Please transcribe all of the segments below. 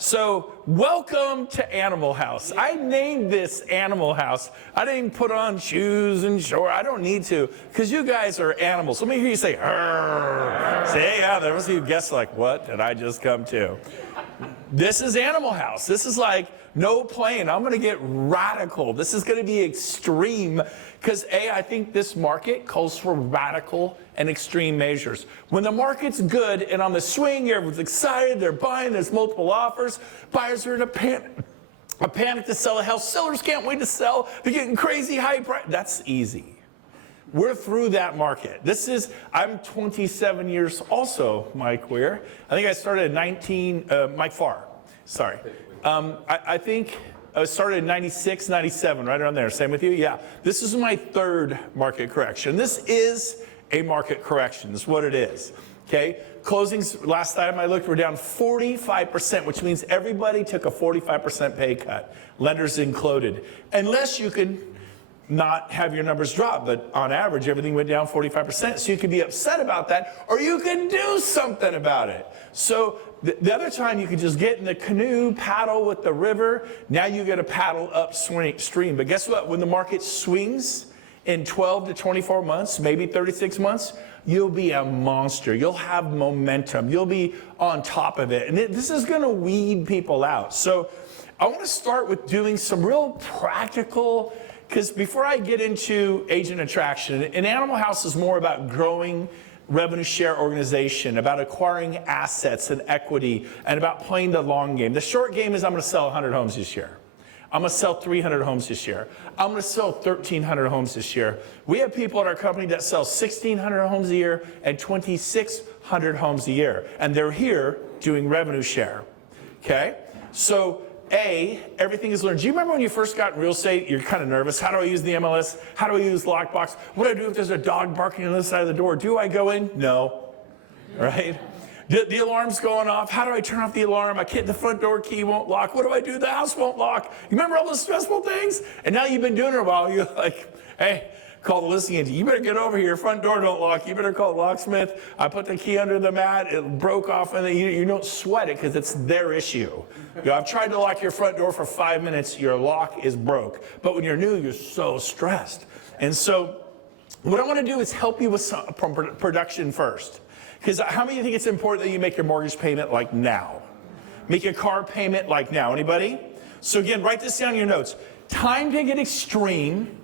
So welcome to Animal House. I named this Animal House. I didn't put on shoes and shorts. I don't need to, because you guys are animals. Let me hear you say, "Arr." Say, yeah, there was you guess like, what did I just come to? This is Animal House. This is like no playing. I'm going to get radical. This is going to be extreme because I think this market calls for radical and extreme measures. When the market's good and on the swing, everyone's excited, they're buying, there's multiple offers, buyers are in a panic to sell a house, sellers can't wait to sell, they're getting crazy high price. That's easy. We're through that market. I'm 27 years also, Mike Weir. I think I started at 19, Mike Farr, sorry. I think I started in 96, 97, right around there. Same with you? Yeah. This is my third market correction. This is a market correction. This is what it is. Okay? Closings, last time I looked, were down 45%, which means everybody took a 45% pay cut, lenders included. Unless you can not have your numbers drop, but on average, everything went down 45%. So you can be upset about that, or you can do something about it. So the other time you could just get in the canoe, paddle with the river. Now you got to paddle upstream. But guess what? When the market swings in 12 to 24 months, maybe 36 months, you'll be a monster. You'll have momentum. You'll be on top of it. And this is going to weed people out. So I want to start with doing some real practical, because before I get into agent attraction, an Animal House is more about growing revenue share organization, about acquiring assets and equity, and about playing the long game. The short game is I'm going to sell 100 homes this year. I'm going to sell 300 homes this year. I'm going to sell 1,300 homes this year. We have people in our company that sell 1,600 homes a year and 2,600 homes a year. And they're here doing revenue share. Okay? So everything is learned. Do you remember when you first got in real estate, you're kind of nervous? How do I use the MLS? How do I use lockbox? What do I do if there's a dog barking on the other side of the door? Do I go in? No. Right? The alarm's going off. How do I turn off the alarm? The front door key won't lock. What do I do? The house won't lock. You remember all those stressful things? And now you've been doing it a while. You're like, hey, call the listing agent. You better get over here. Front door don't lock. You better call the locksmith. I put the key under the mat. It broke off, and you don't sweat it because it's their issue. I've tried to lock your front door for 5 minutes. Your lock is broke. But when you're new, you're so stressed. And so what I want to do is help you with some production first. Because how many of you think it's important that you make your mortgage payment like now? Make your car payment like now. Anybody? So again, write this down in your notes. Time to get extreme.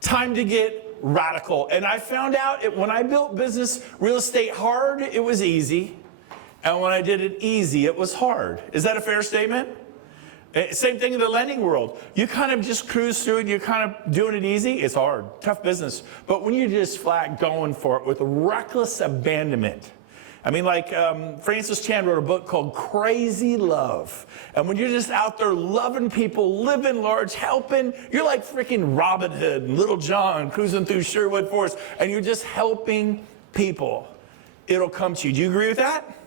Time to get radical. And I found out when I built business real estate hard, it was easy. And when I did it easy, it was hard. Is that a fair statement? Same thing in the lending world. You kind of just cruise through it. You're kind of doing it easy. It's hard. Tough business. But when you're just flat going for it with reckless abandonment. I mean, like Francis Chan wrote a book called Crazy Love. And when you're just out there loving people, living large, helping, you're like freaking Robin Hood and Little John cruising through Sherwood Forest, and you're just helping people. It'll come to you. Do you agree with that?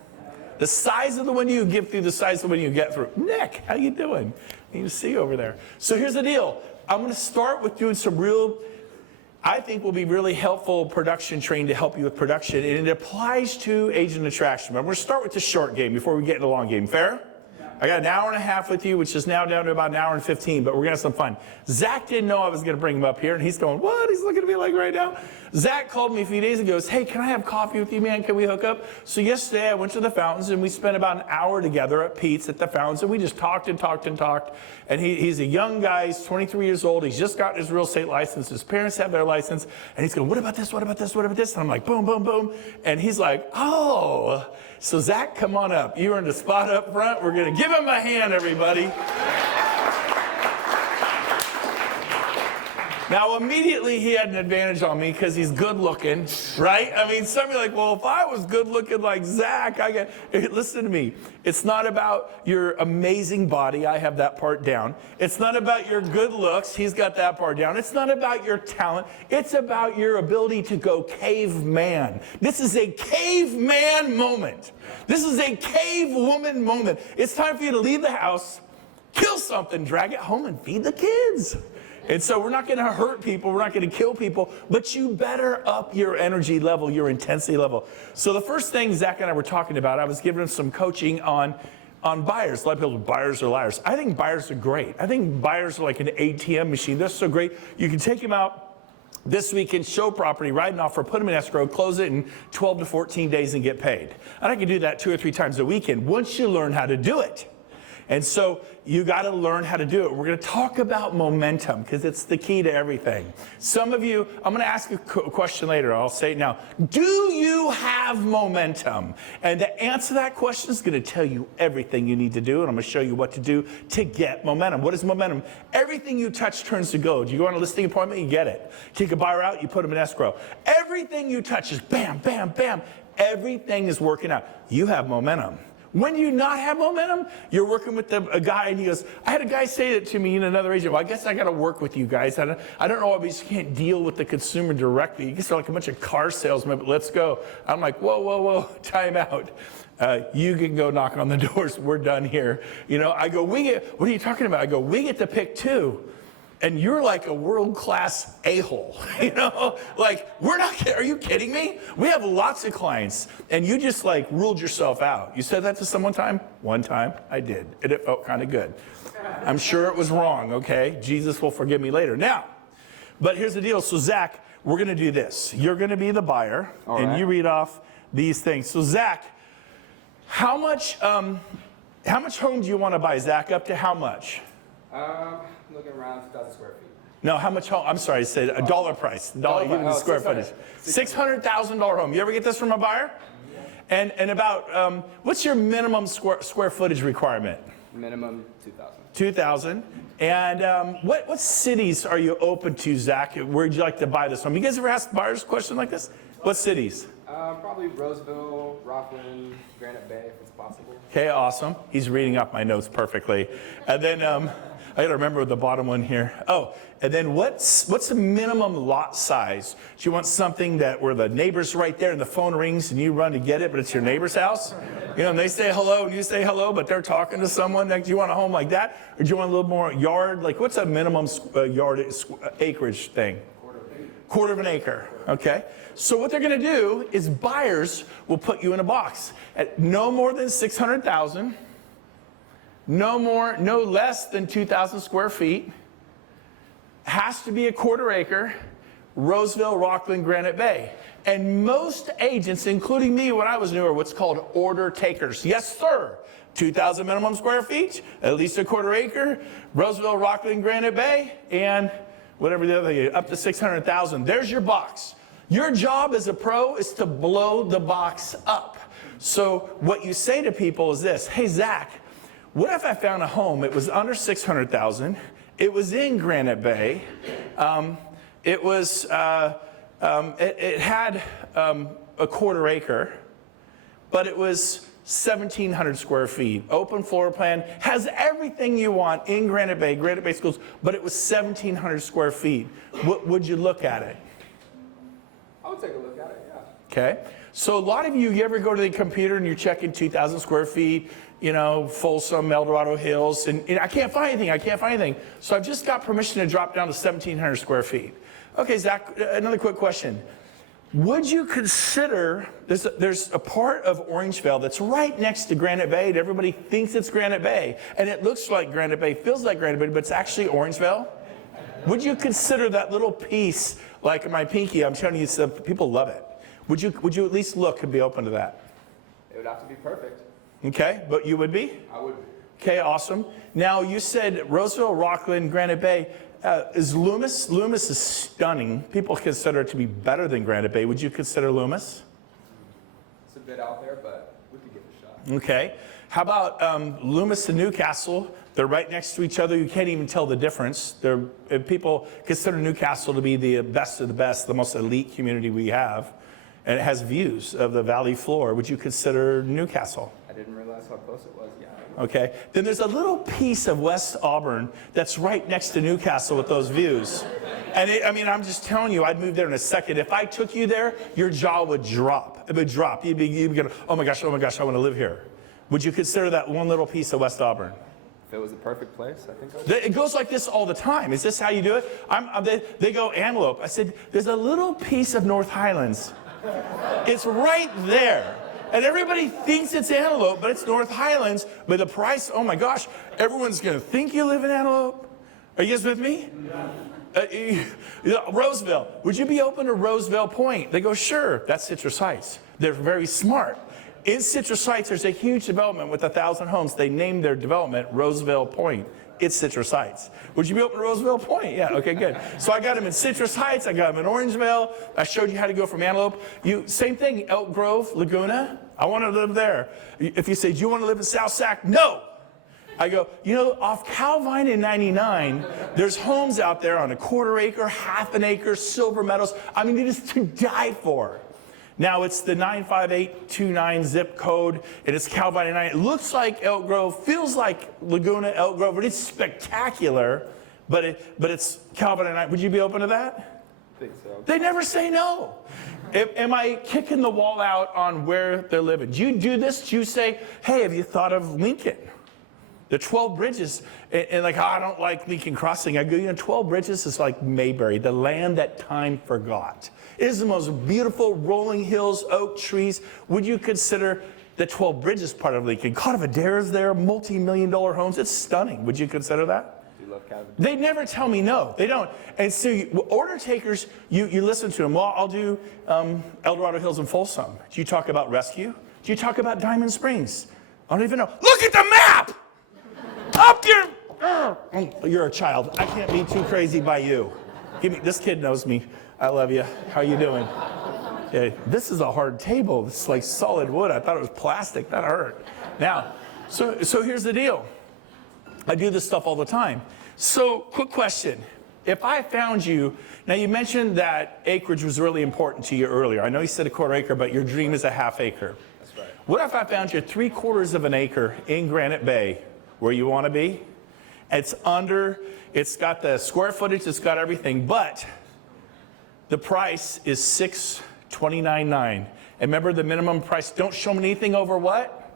The size of the window you give through, the size of the window you get through. Nick, how you doing? You see over there. So here's the deal. I'm going to start with doing some I think will be really helpful production training to help you with production, and it applies to agent attraction. But I'm going to start with the short game before we get into the long game. Fair? I got an hour and a half with you, which is now down to about an hour and 15, but we're going to have some fun. Zach didn't know I was going to bring him up here, and he's going, what? He's looking at me like right now. Zach called me a few days ago, goes, hey, can I have coffee with you, man? Can we hook up? So yesterday I went to the Fountains, and we spent about an hour together at Pete's at the Fountains, and we just talked and talked and talked. And he's a young guy, he's 23 years old, he's just gotten his real estate license, his parents have their license, and he's going, what about this, what about this, what about this? And I'm like, boom, boom, boom. And he's like, oh. So Zach, come on up. You earned a spot up front. We're going to give him a hand, everybody. Now, immediately he had an advantage on me because he's good looking, right? I mean, somebody like, well, if I was good looking like Zach, listen to me. It's not about your amazing body. I have that part down. It's not about your good looks. He's got that part down. It's not about your talent. It's about your ability to go caveman. This is a caveman moment. This is a cavewoman moment. It's time for you to leave the house, kill something, drag it home, and feed the kids. And so we're not going to hurt people, we're not going to kill people, but you better up your energy level, your intensity level. So the first thing Zach and I were talking about, I was giving him some coaching on on buyers. A lot of people, buyers are liars. I think buyers are great. I think buyers are like an ATM machine. They're so great. You can take them out this weekend, show property, write an offer, put them in escrow, close it in 12 to 14 days and get paid. And I can do that 2 or 3 times a weekend once you learn how to do it. And so you got to learn how to do it. We're going to talk about momentum because it's the key to everything. Some of you, I'm going to ask you a question later. I'll say it now. Do you have momentum? And the answer to that question is going to tell you everything you need to do. And I'm going to show you what to do to get momentum. What is momentum? Everything you touch turns to gold. You go on a listing appointment, you get it. Take a buyer out, you put them in escrow. Everything you touch is bam, bam, bam. Everything is working out. You have momentum. When you not have momentum, you're working with a guy and he goes, I had a guy say that to me in another agent. Well, I guess I got to work with you guys. I don't know if you can't deal with the consumer directly. You guys are like a bunch of car salesmen, but let's go. I'm like, whoa, whoa, whoa, time out. You can go knock on the doors. We're done here. You know, I go, what are you talking about? I go, we get to pick 2. And you're like a world-class a-hole, you know? Like, are you kidding me? We have lots of clients, and you just like ruled yourself out. You said that to someone time? One time, I did, and it felt kind of good. I'm sure it was wrong, okay? Jesus will forgive me later. Now, but here's the deal. So Zach, we're gonna do this. You're gonna be the buyer, and you read off these things. So Zach, how much home do you wanna buy, Zach? Up to how much? Looking around 2,000 square feet. No, how much home? I'm sorry, I said a dollar price. Dollar, give me the square footage. $600,000 home. You ever get this from a buyer? Yeah. And about, what's your minimum square footage requirement? Minimum 2,000. 2,000. And what cities are you open to, Zach? Where'd you like to buy this home? You guys ever asked buyers a question like this? What cities? Probably Roseville, Rockland, Granite Bay, if it's possible. Okay, awesome. He's reading off my notes perfectly. And then, I got to remember the bottom one here. Oh, and then what's the minimum lot size? Do you want something where the neighbor's right there and the phone rings and you run to get it, but it's your neighbor's house? You know, and they say hello and you say hello, but they're talking to someone. Like, do you want a home like that? Or do you want a little more yard? Like, what's a minimum yard acreage thing? Quarter of an acre, okay? So what they're going to do is buyers will put you in a box at no more than 600,000. No less than 2,000 square feet. Has to be a quarter acre. Roseville, Rockland, Granite Bay. And most agents, including me when I was new, are what's called order takers. Yes, sir. 2,000 minimum square feet, at least a quarter acre. Roseville, Rockland, Granite Bay, and whatever the other, up to 600,000. There's your box. Your job as a pro is to blow the box up. So what you say to people is this, hey, Zach, what if I found a home? It was under 600,000. It was in Granite Bay. It had a quarter acre, but it was 1,700 square feet. Open floor plan, has everything you want in Granite Bay schools, but it was 1,700 square feet. Would you look at it? I would take a look at it, yeah. Okay. So a lot of you ever go to the computer and you're checking 2,000 square feet, you know, Folsom, El Dorado Hills, and I can't find anything. So I've just got permission to drop down to 1,700 square feet. Okay, Zach, another quick question. Would you consider, there's a part of Orangevale that's right next to Granite Bay, and everybody thinks it's Granite Bay, and it looks like Granite Bay, feels like Granite Bay, but it's actually Orangevale? Would you consider that little piece, like my pinky, I'm telling you, people love it. Would you at least look and be open to that? It would have to be perfect. Okay, but you would be? I would be. Okay, awesome. Now you said Roseville, Rockland, Granite Bay. Is Loomis? Loomis is stunning. People consider it to be better than Granite Bay. Would you consider Loomis? It's a bit out there, but we could give it a shot. Okay. How about Loomis and Newcastle? They're right next to each other. You can't even tell the difference. People consider Newcastle to be the best of the best, the most elite community we have. And it has views of the valley floor. Would you consider Newcastle? I didn't realize how close it was, yeah. Okay. Then there's a little piece of West Auburn that's right next to Newcastle with those views. And I'm just telling you, I'd move there in a second. If I took you there, your jaw would drop. It would drop. You'd be going, oh my gosh, I want to live here. Would you consider that one little piece of West Auburn? If it was the perfect place, I think I would. It goes like this all the time. Is this how you do it? They go Antelope. I said, there's a little piece of North Highlands. It's right there. And everybody thinks it's Antelope, but it's North Highlands. But the price, oh my gosh, everyone's going to think you live in Antelope. Are you guys with me? Roseville, would you be open to Roseville Point? They go, sure, that's Citrus Heights. They're very smart. In Citrus Heights, there's a huge development with 1,000 homes. They named their development Roseville Point. It's Citrus Heights. Would you be open to Roseville Point? Yeah, okay, good. So I got them in Citrus Heights. I got them in Orangeville. I showed you how to go from Antelope. Same thing, Elk Grove, Laguna. I want to live there. If you say, do you want to live in South Sac? No. I go, off Calvine in 99, there's homes out there on a quarter acre, half an acre, silver meadows. I mean, it is to die for. Now it's the 95829 zip code, and it's Calvine 9. It looks like Elk Grove, feels like Laguna, Elk Grove, but it's spectacular. But it's Calvine 9. Would you be open to that? I think so. They never say no. Am I kicking the wall out on where they're living? Do you do this? Do you say, hey, have you thought of Lincoln? The 12 bridges, and like, I don't like Lincoln Crossing. I go, 12 bridges is like Mayberry, the land that time forgot. It is the most beautiful rolling hills, oak trees. Would you consider the 12 bridges part of Lincoln? Cotavadera is there, multi-million-dollar homes. It's stunning. Would you consider that? Do you love Caveman? They never tell me no. They don't. And so order takers, you listen to them. Well, I'll do El Dorado Hills and Folsom. Do you talk about Rescue? Do you talk about Diamond Springs? I don't even know. Look at the map! Up your... You're a child. I can't be too crazy by you. This kid knows me. I love you. How you doing? Okay, this is a hard table. It's like solid wood. I thought it was plastic. That hurt. Now, so here's the deal. I do this stuff all the time. So, quick question. If I found you, now you mentioned that acreage was really important to you earlier. I know you said a quarter acre, but your dream is a half acre. That's right. What if I found you 3/4 of an acre in Granite Bay, where you want to be? It's got the square footage, it's got everything, but the price is $629.9. And remember the minimum price, don't show me anything over what?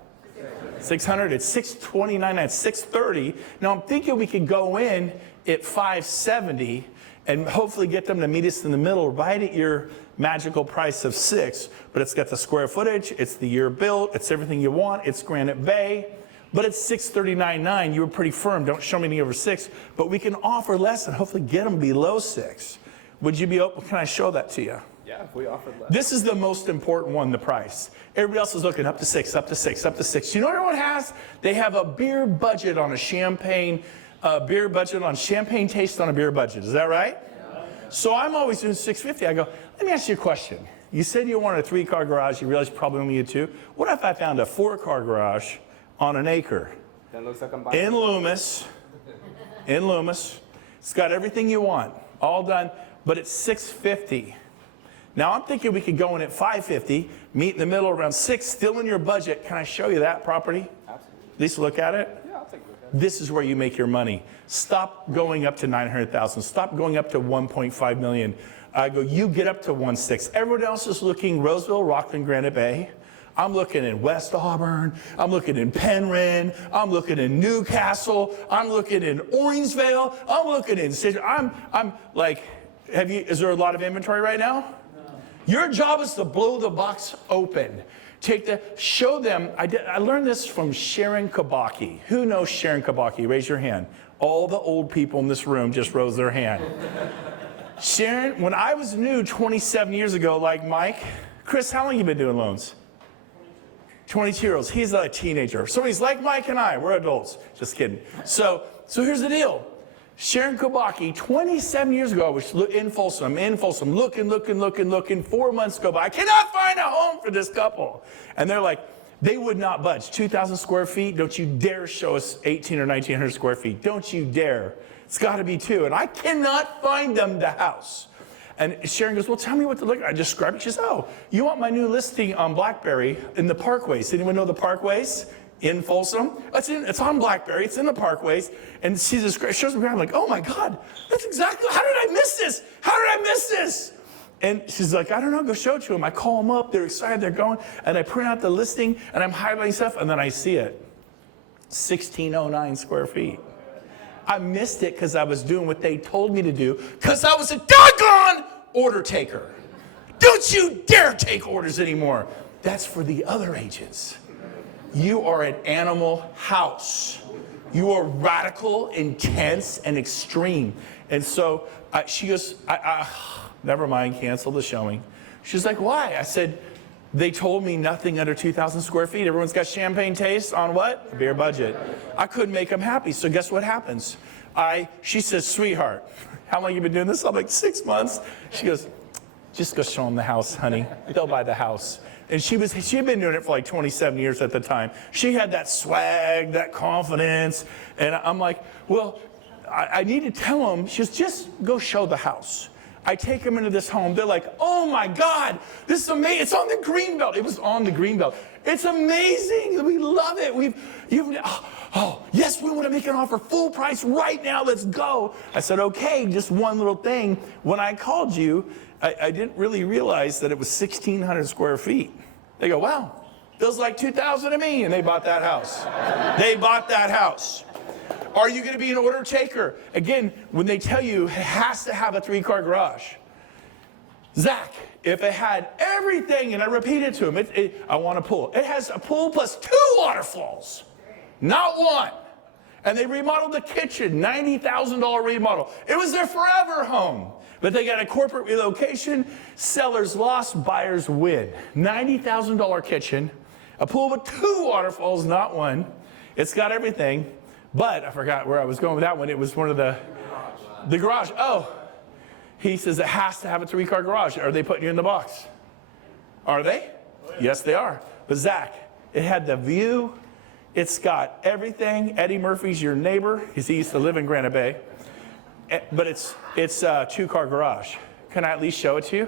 600. It's $629.9, $630. Now I'm thinking we could go in at $570 and hopefully get them to meet us in the middle, right at your magical price of $6. But it's got the square footage, it's the year built, it's everything you want, it's Granite Bay. But it's $639.9. You were pretty firm. Don't show me anything over 6. But we can offer less and hopefully get them below 6. Would you be open? Can I show that to you? Yeah, if we offered less. This is the most important one, the price. Everybody else is looking up to 6, up to 6, up to 6. You know what everyone has? They have a beer budget on a champagne, champagne taste on a beer budget. Is that right? Yeah. So I'm always doing $650. I go, let me ask you a question. You said you wanted a 3-car garage. You realize you probably only need 2. What if I found a 4-car garage on an acre? That looks like I'm buying in Loomis. It's got everything you want, all done, but it's $650. Now I'm thinking we could go in at $550, meet in the middle around 6, still in your budget. Can I show you that property? Absolutely. At least look at it? Yeah, I'll take a look at it. This is where you make your money. Stop going up to 900,000. Stop going up to 1.5 million. I go, you get up to 1.6. Everyone else is looking Roseville, Rockland, Granite Bay. I'm looking in West Auburn, I'm looking in Penryn, I'm looking in Newcastle, I'm looking in Orangevale, I'm looking in Citrus. I'm like, is there a lot of inventory right now? No. Your job is to blow the box open. Show them, I learned this from Sharon Kabaki. Who knows Sharon Kabaki? Raise your hand. All the old people in this room just raised their hand. Sharon, when I was new 27 years ago, like Mike, Chris, how long have you been doing loans? 22-year-olds. He's a teenager. So he's like Mike and I. We're adults. Just kidding. So here's the deal. Sharon Kabaki, 27 years ago, I was in Folsom, looking. 4 months go by. I cannot find a home for this couple. And they're like, they would not budge. 2,000 square feet. Don't you dare show us 1,800 or 1,900 square feet. Don't you dare. It's got to be 2. And I cannot find them the house. And Sharon goes, well, tell me what to look at. I describe it. She says, oh, you want my new listing on BlackBerry in the Parkways. Anyone know the Parkways in Folsom? It's on BlackBerry. It's in the Parkways. And she shows me around. I'm like, oh, my God, that's exactly, how did I miss this? How did I miss this? And she's like, I don't know, go show it to them. I call them up. They're excited. They're going. And I print out the listing, and I'm highlighting stuff, and then I see it. 1,609 square feet. I missed it because I was doing what they told me to do because I was a doggone order taker. Don't you dare take orders anymore. That's for the other agents. You are an animal house. You are radical, intense, and extreme. And so she goes, never mind, cancel the showing. She's like, why? I said, they told me nothing under 2,000 square feet. Everyone's got champagne taste on what? A beer budget. I couldn't make them happy. So guess what happens? She says, sweetheart, how long you been doing this? I'm like, 6 months. She goes, just go show them the house, honey. They'll buy the house. And she had been doing it for like 27 years at the time. She had that swag, that confidence. And I'm like, well, I need to tell them. She goes, just go show the house. I take them into this home. They're like, oh my God, this is amazing. It's on the greenbelt. It was on the greenbelt. It's amazing. We love it. Yes, we want to make an offer full price right now. Let's go. I said, okay, just one little thing. When I called you, I didn't really realize that it was 1,600 square feet. They go, wow, feels like 2,000 to me. And they bought that house. They bought that house. Are you going to be an order taker? Again, when they tell you it has to have a 3-car garage. Zach, if it had everything, and I repeat it to him, I want a pool. It has a pool plus 2 waterfalls, not one. And they remodeled the kitchen, $90,000 remodel. It was their forever home. But they got a corporate relocation, sellers lost, buyers win. $90,000 kitchen, a pool with 2 waterfalls, not one. It's got everything, but I forgot where I was going with that one. It was one of the garage. Oh, he says it has to have a 3-car garage. Are they putting you in the box? Are they? Yes, they are. But Zach, it had the view. It's got everything. Eddie Murphy's your neighbor. He used to live in Granite Bay. But it's a 2-car garage. Can I at least show it to you?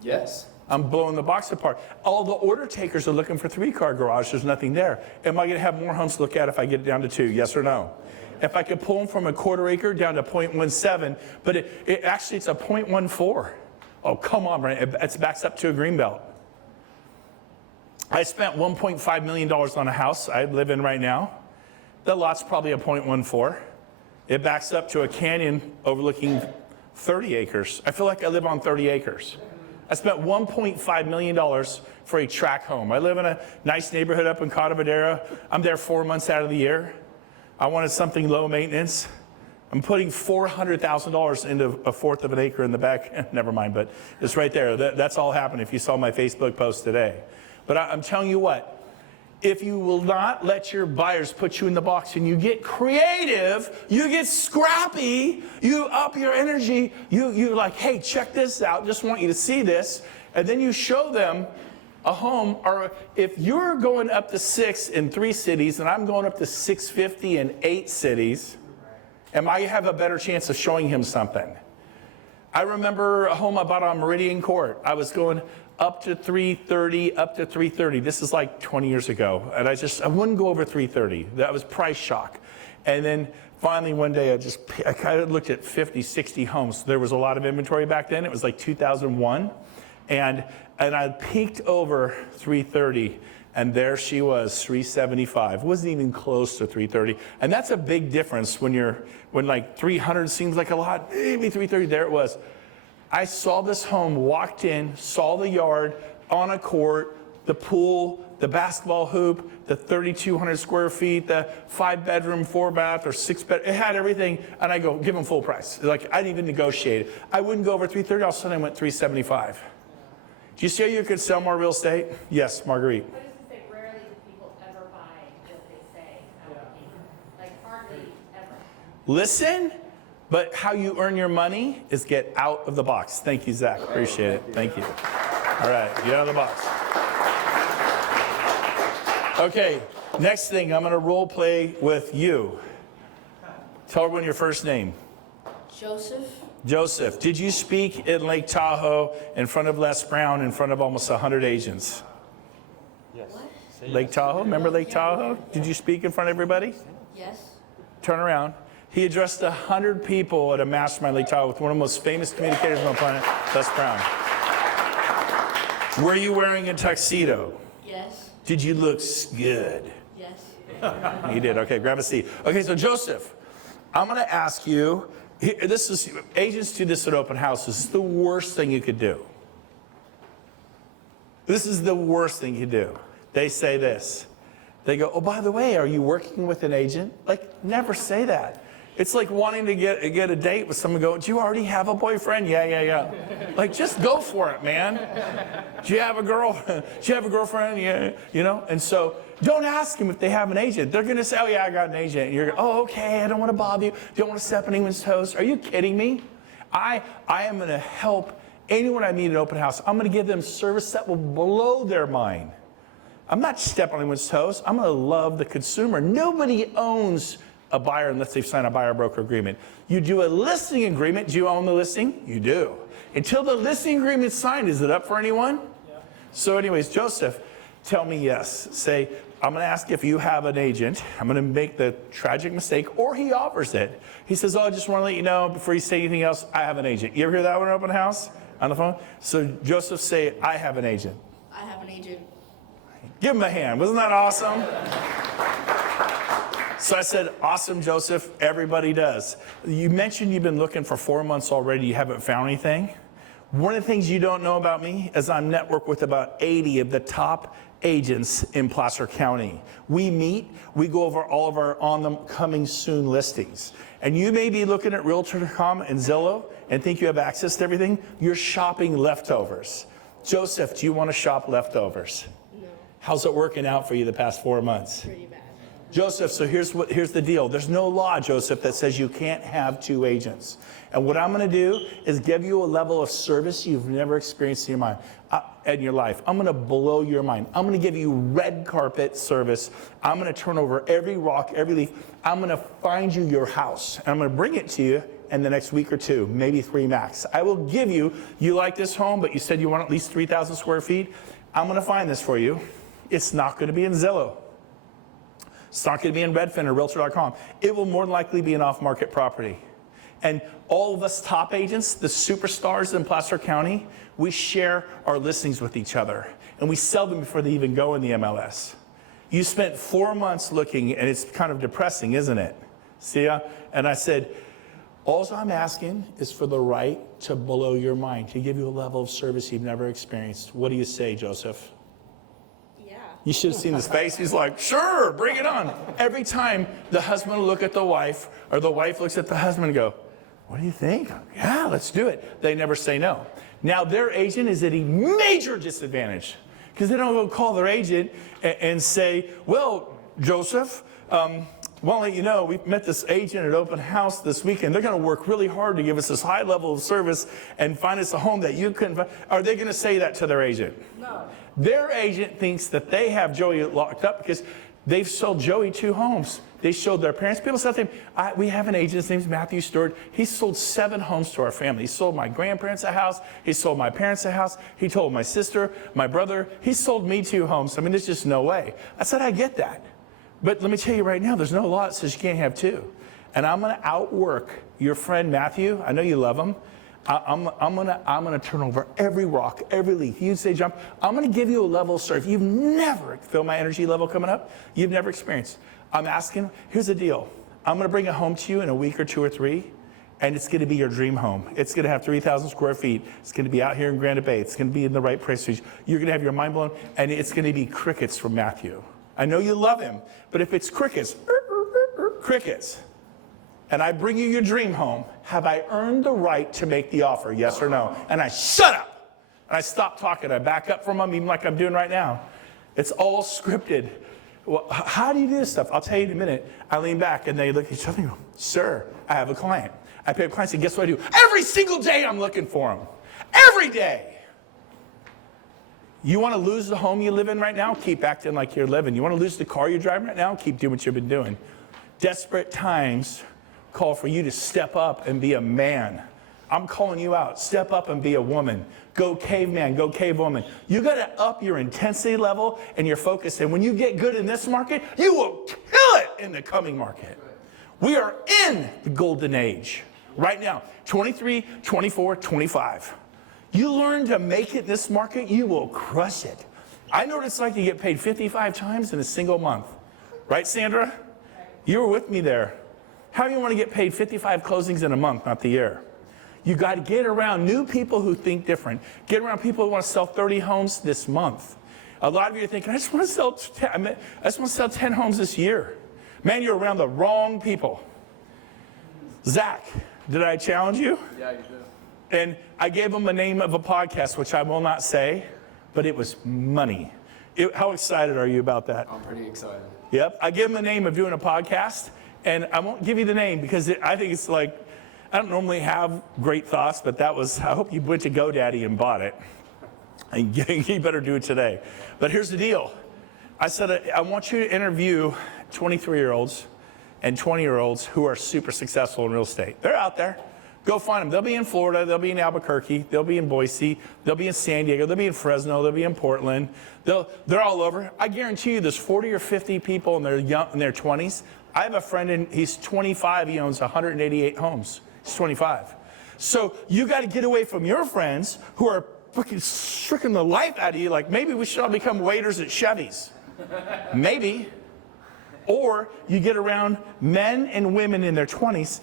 Yes. I'm blowing the box apart. All the order takers are looking for 3-car garage. There's nothing there. Am I going to have more homes to look at if I get it down to 2? Yes or no? If I could pull them from a 1/4 acre down to 0.17, but it's a 0.14. Oh, come on, Brent. It backs up to a greenbelt. I spent $1.5 million on a house I live in right now. The lot's probably a 0.14. It backs up to a canyon overlooking 30 acres. I feel like I live on 30 acres. I spent $1.5 million for a tract home. I live in a nice neighborhood up in Cotavadera. I'm there 4 months out of the year. I wanted something low maintenance. I'm putting $400,000 into 1/4 of an acre in the back. Never mind, but it's right there. That's all happened if you saw my Facebook post today. But I'm telling you what, if you will not let your buyers put you in the box and you get creative, you get scrappy, you up your energy, you're like, hey, check this out, just want you to see this, and then you show them a home. Or if you're going up to 6 in 3 cities and I'm going up to 650 in 8 cities, am I have a better chance of showing him something? I remember a home I bought on Meridian Court. I was going up to 330. This is like 20 years ago. And I wouldn't go over 330. That was price shock. And then finally one day I kind of looked at 50, 60 homes. There was a lot of inventory back then. It was like 2001. And I peeked over 330 and there she was, 375. Wasn't even close to 330. And that's a big difference when like 300 seems like a lot, maybe 330, there it was. I saw this home, walked in, saw the yard, on a court, the pool, the basketball hoop, the 3,200 square feet, the 5-bedroom, 4-bath, or 6-bed. It had everything, and I go, give them full price. Like, I didn't even negotiate it. I wouldn't go over 330, all of a sudden I went 375. Do you see how you could sell more real estate? Yes, Marguerite. I was just say, rarely do people ever buy what they say. Like, hardly ever. Listen. But how you earn your money is get out of the box. Thank you, Zach. Appreciate it. Thank you. All right, get out of the box. Okay, next thing, I'm going to role play with you. Tell everyone your first name. Joseph. Joseph, did you speak in Lake Tahoe in front of Les Brown, in front of almost 100 agents? Yes. Lake Tahoe? Remember Lake Tahoe? Did you speak in front of everybody? Yes. Turn around. He addressed 100 people at a mastermind Lake Tahoe with one of the most famous communicators on the planet, Les Brown. Were you wearing a tuxedo? Yes. Did you look good? Yes. You did. Okay, grab a seat. Okay, so Joseph, I'm going to ask you, agents do this at open houses. This is the worst thing you could do. This is the worst thing you do. They say this. They go, oh, by the way, are you working with an agent? Like, never say that. It's like wanting to get a date with someone. Go, do you already have a boyfriend? Yeah. Like, just go for it, man. Do you have a girl? Do you have a girlfriend? Yeah, you know. And so, don't ask them if they have an agent. They're gonna say, oh yeah, I got an agent. And you're going, oh, okay. I don't want to bother you. Don't want to step on anyone's toes. Are you kidding me? I am gonna help anyone I meet at open house. I'm gonna give them service that will blow their mind. I'm not stepping on anyone's toes. I'm gonna love the consumer. Nobody owns a buyer unless they've signed a buyer-broker agreement. You do a listing agreement. Do you own the listing? You do. Until the listing agreement's signed, is it up for anyone? Yeah. So anyways, Joseph, tell me yes. Say, I'm going to ask if you have an agent. I'm going to make the tragic mistake, or he offers it. He says, oh, I just want to let you know before you say anything else, I have an agent. You ever hear that one in open house on the phone? So Joseph, say, I have an agent. I have an agent. Give him a hand. Wasn't that awesome? So I said, awesome, Joseph. Everybody does. You mentioned you've been looking for 4 months already. You haven't found anything. One of the things you don't know about me is I'm networked with about 80 of the top agents in Placer County. We meet, we go over all of our on the coming soon listings. And you may be looking at Realtor.com and Zillow and think you have access to everything. You're shopping leftovers. Joseph, do you want to shop leftovers? No. How's it working out for you the past 4 months? Pretty bad. Joseph, so here's the deal. There's no law, Joseph, that says you can't have 2 agents. And what I'm going to do is give you a level of service you've never experienced in your mind, in your life. I'm going to blow your mind. I'm going to give you red carpet service. I'm going to turn over every rock, every leaf. I'm going to find you your house. And I'm going to bring it to you in the next week or 2, maybe 3 max. I will give you like this home, but you said you want at least 3,000 square feet. I'm going to find this for you. It's not going to be in Zillow. It's not going to be in Redfin or Realtor.com. It will more than likely be an off-market property. And all of us top agents, the superstars in Placer County, we share our listings with each other. And we sell them before they even go in the MLS. You spent 4 months looking, and it's kind of depressing, isn't it? See ya? And I said, all I'm asking is for the right to blow your mind, to give you a level of service you've never experienced. What do you say, Joseph? You should have seen his face. He's like, sure, bring it on. Every time the husband will look at the wife, or the wife looks at the husband and go, what do you think? Yeah, let's do it. They never say no. Now, their agent is at a major disadvantage because they don't go call their agent and say, well, Joseph, well, you know, we met this agent at open house this weekend. They're going to work really hard to give us this high level of service and find us a home that you couldn't find. Are they going to say that to their agent? No. Their agent thinks that they have Joey locked up because they've sold Joey 2 homes. They showed their parents. People said to him, we have an agent, his name's Matthew Stewart. He sold 7 homes to our family. He sold my grandparents a house. He sold my parents a house. He told my sister, my brother. He sold me 2 homes. I mean, there's just no way. I said, I get that. But let me tell you right now, there's no law that says you can't have 2. And I'm going to outwork your friend Matthew. I know you love him. I'm gonna turn over every rock, every leaf. You say jump. I'm gonna give you a level of service you've never, feel my energy level coming up, you've never experienced. I'm asking, here's the deal. I'm gonna bring a home to you in a week or 2 or 3, and it's gonna be your dream home. It's gonna have 3,000 square feet. It's gonna be out here in Granite Bay. It's gonna be in the right price range. You're gonna have your mind blown, and it's gonna be crickets from Matthew. I know you love him, but if it's crickets, crickets, and I bring you your dream home, have I earned the right to make the offer, yes or no? And I shut up, and I stop talking. I back up from them, even like I'm doing right now. It's all scripted. Well, how do you do this stuff? I'll tell you in a minute. I lean back, and they look at each other and go, sir, I have a client. I pay a client, and guess what I do? Every single day I'm looking for them. Every day. You want to lose the home you live in right now? Keep acting like you're living. You want to lose the car you're driving right now? Keep doing what you've been doing. Desperate times call for you to step up and be a man. I'm calling you out. Step up and be a woman. Go caveman, go cavewoman. You got to up your intensity level and your focus. And when you get good in this market, you will kill it in the coming market. We are in the golden age right now, 23, 24, 25. You learn to make it in this market, you will crush it. I know what it's like to get paid 55 times in a single month. Right, Sandra? You were with me there. How do you want to get paid 55 closings in a month, not the year? You got to get around new people who think different. Get around people who want to sell 30 homes this month. A lot of you are thinking, I just want to sell 10 homes this year. Man, you're around the wrong people. Zach, did I challenge you? Yeah, you did. And I gave him a name of a podcast, which I will not say, but it was money. How excited are you about that? I'm pretty excited. Yep. I gave him a name of doing a podcast, and I won't give you the name because I think it's like, I don't normally have great thoughts, but that was, I hope you went to GoDaddy and bought it. And you better do it today. But here's the deal. I said, I want you to interview 23-year-olds and 20-year-olds who are super successful in real estate. They're out there. Go find them. They'll be in Florida. They'll be in Albuquerque. They'll be in Boise. They'll be in San Diego. They'll be in Fresno. They'll be in Portland. They're all over. I guarantee you there's 40 or 50 people in their 20s. I have a friend, and he's 25. He owns 188 homes. He's 25. So you got to get away from your friends who are freaking stricken the life out of you. Like, maybe we should all become waiters at Chevy's. Maybe. Or you get around men and women in their 20s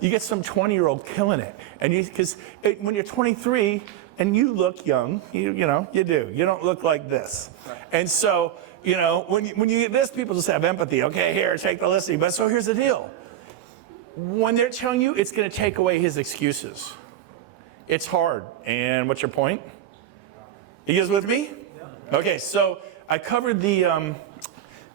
you get some 20-year-old killing it. And because when you're 23 and you look young, you do. You don't look like this. And so, when you get this, people just have empathy. Okay, here, take the listing. But so here's the deal. When they're telling you, it's going to take away his excuses. It's hard. And what's your point? You guys with me? Okay, so I covered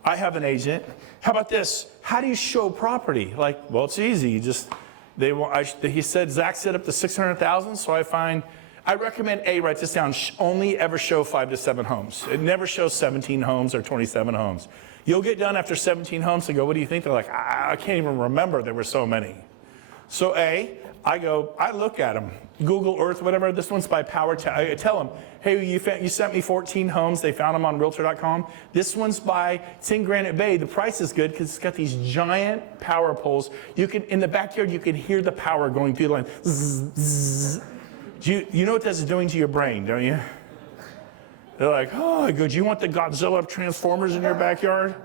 I have an agent. How about this? How do you show property? Well, it's easy. He said, Zach said up to 600,000. So I recommend write this down. Only ever show 5 to 7 homes. It never shows 17 homes or 27 homes. You'll get done after 17 homes and go, what do you think? They're like, I can't even remember there were so many. So I look at them. Google Earth, whatever. This one's by Power. I tell them, hey, you sent me 14 homes. They found them on Realtor.com. This one's it's in Granite Bay. The price is good because it's got these giant power poles. In the backyard, you can hear the power going through the line. Zzz, zzz. You know what that's doing to your brain, don't you? They're like, oh, I go, do you want the Godzilla Transformers in your backyard?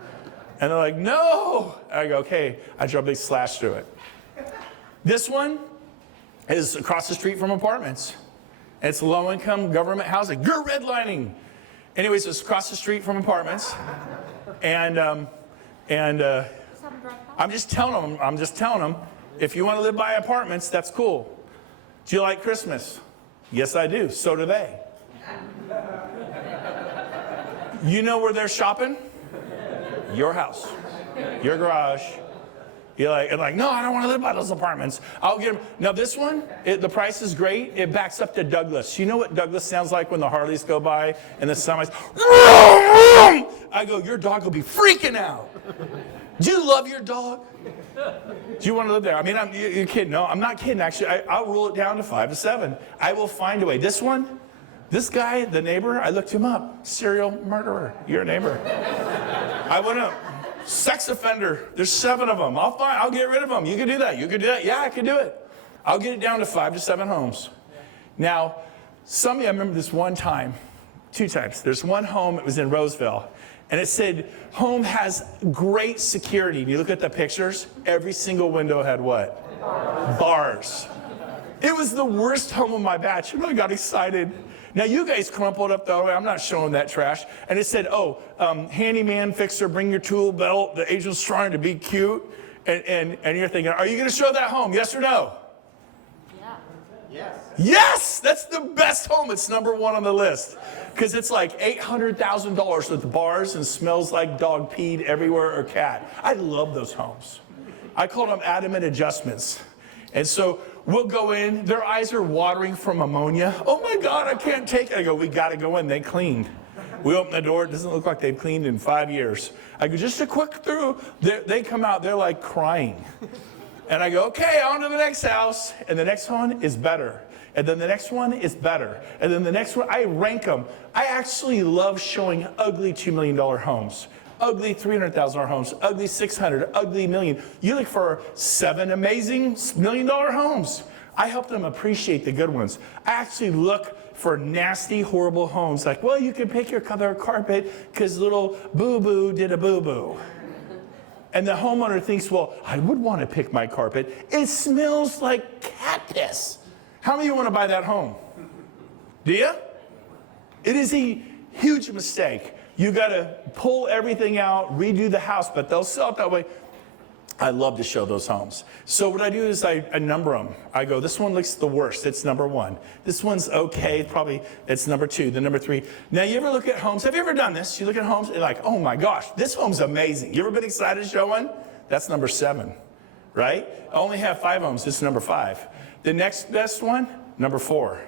And they're like, no. I go, okay. I draw a big slash through it. This one is across the street from apartments. It's low-income government housing. You're redlining. Anyways, it's across the street from apartments. And I'm just telling them, if you want to live by apartments, that's cool. Do you like Christmas? Yes, I do. So do they. You know where they're shopping? Your house, your garage. You're like, no, I don't want to live by those apartments. I'll get them. Now this one, the price is great. It backs up to Douglas. You know what Douglas sounds like when the Harleys go by and the semis? I go, your dog will be freaking out. Do you love your dog? Do you want to live there? I mean, you're kidding. No, I'm not kidding. Actually, I'll rule it down to 5 to 7. I will find a way. This one, this guy, the neighbor, I looked him up. Serial murderer. Your neighbor. I went up. Sex offender. There's 7 of them. I'll get rid of them. You can do that. You can do that. Yeah, I can do it. I'll get it down to 5 to 7 homes. Now, some of you, I remember this one time, 2 times. There's one home, it was in Roseville, and it said, home has great security. And you look at the pictures, every single window had what? Bars. It was the worst home of my batch. I got excited. Now, you guys crumpled up the way. I'm not showing that trash. And it said, handyman, fixer, bring your tool belt. The agent's trying to be cute. And you're thinking, are you going to show that home? Yes or no? Yeah. Yes. Yes! That's the best home. It's number 1 on the list. Because it's like $800,000 with bars and smells like dog peed everywhere or cat. I love those homes. I call them adamant adjustments. And so we'll go in. Their eyes are watering from ammonia. Oh, my God, I can't take it. I go, we got to go in. They cleaned. We open the door. It doesn't look like they've cleaned in 5 years. I go, just a quick through. They come out. They're like crying. And I go, okay, on to the next house. And the next one is better. And then the next one is better. And then the next one, I rank them. I actually love showing ugly $2 million homes. Ugly $300,000 homes, ugly $600,000, ugly $1 million. You look for 7 amazing $1 million homes. I help them appreciate the good ones. I actually look for nasty, horrible homes like, well, you can pick your color carpet because little boo-boo did a boo-boo. And the homeowner thinks, well, I would want to pick my carpet. It smells like cat piss. How many of you want to buy that home? Do you? It is a huge mistake. You got to pull everything out, redo the house, but they'll sell it that way. I love to show those homes. So what I do is I number them. I go, this one looks the worst. It's number 1. This one's okay. Probably it's number 2, then number 3. Now, you ever look at homes? Have you ever done this? You look at homes and you're like, oh my gosh, this home's amazing. You ever been excited to show one? That's number 7, right? I only have 5 homes. This is number 5. The next best one, number 4.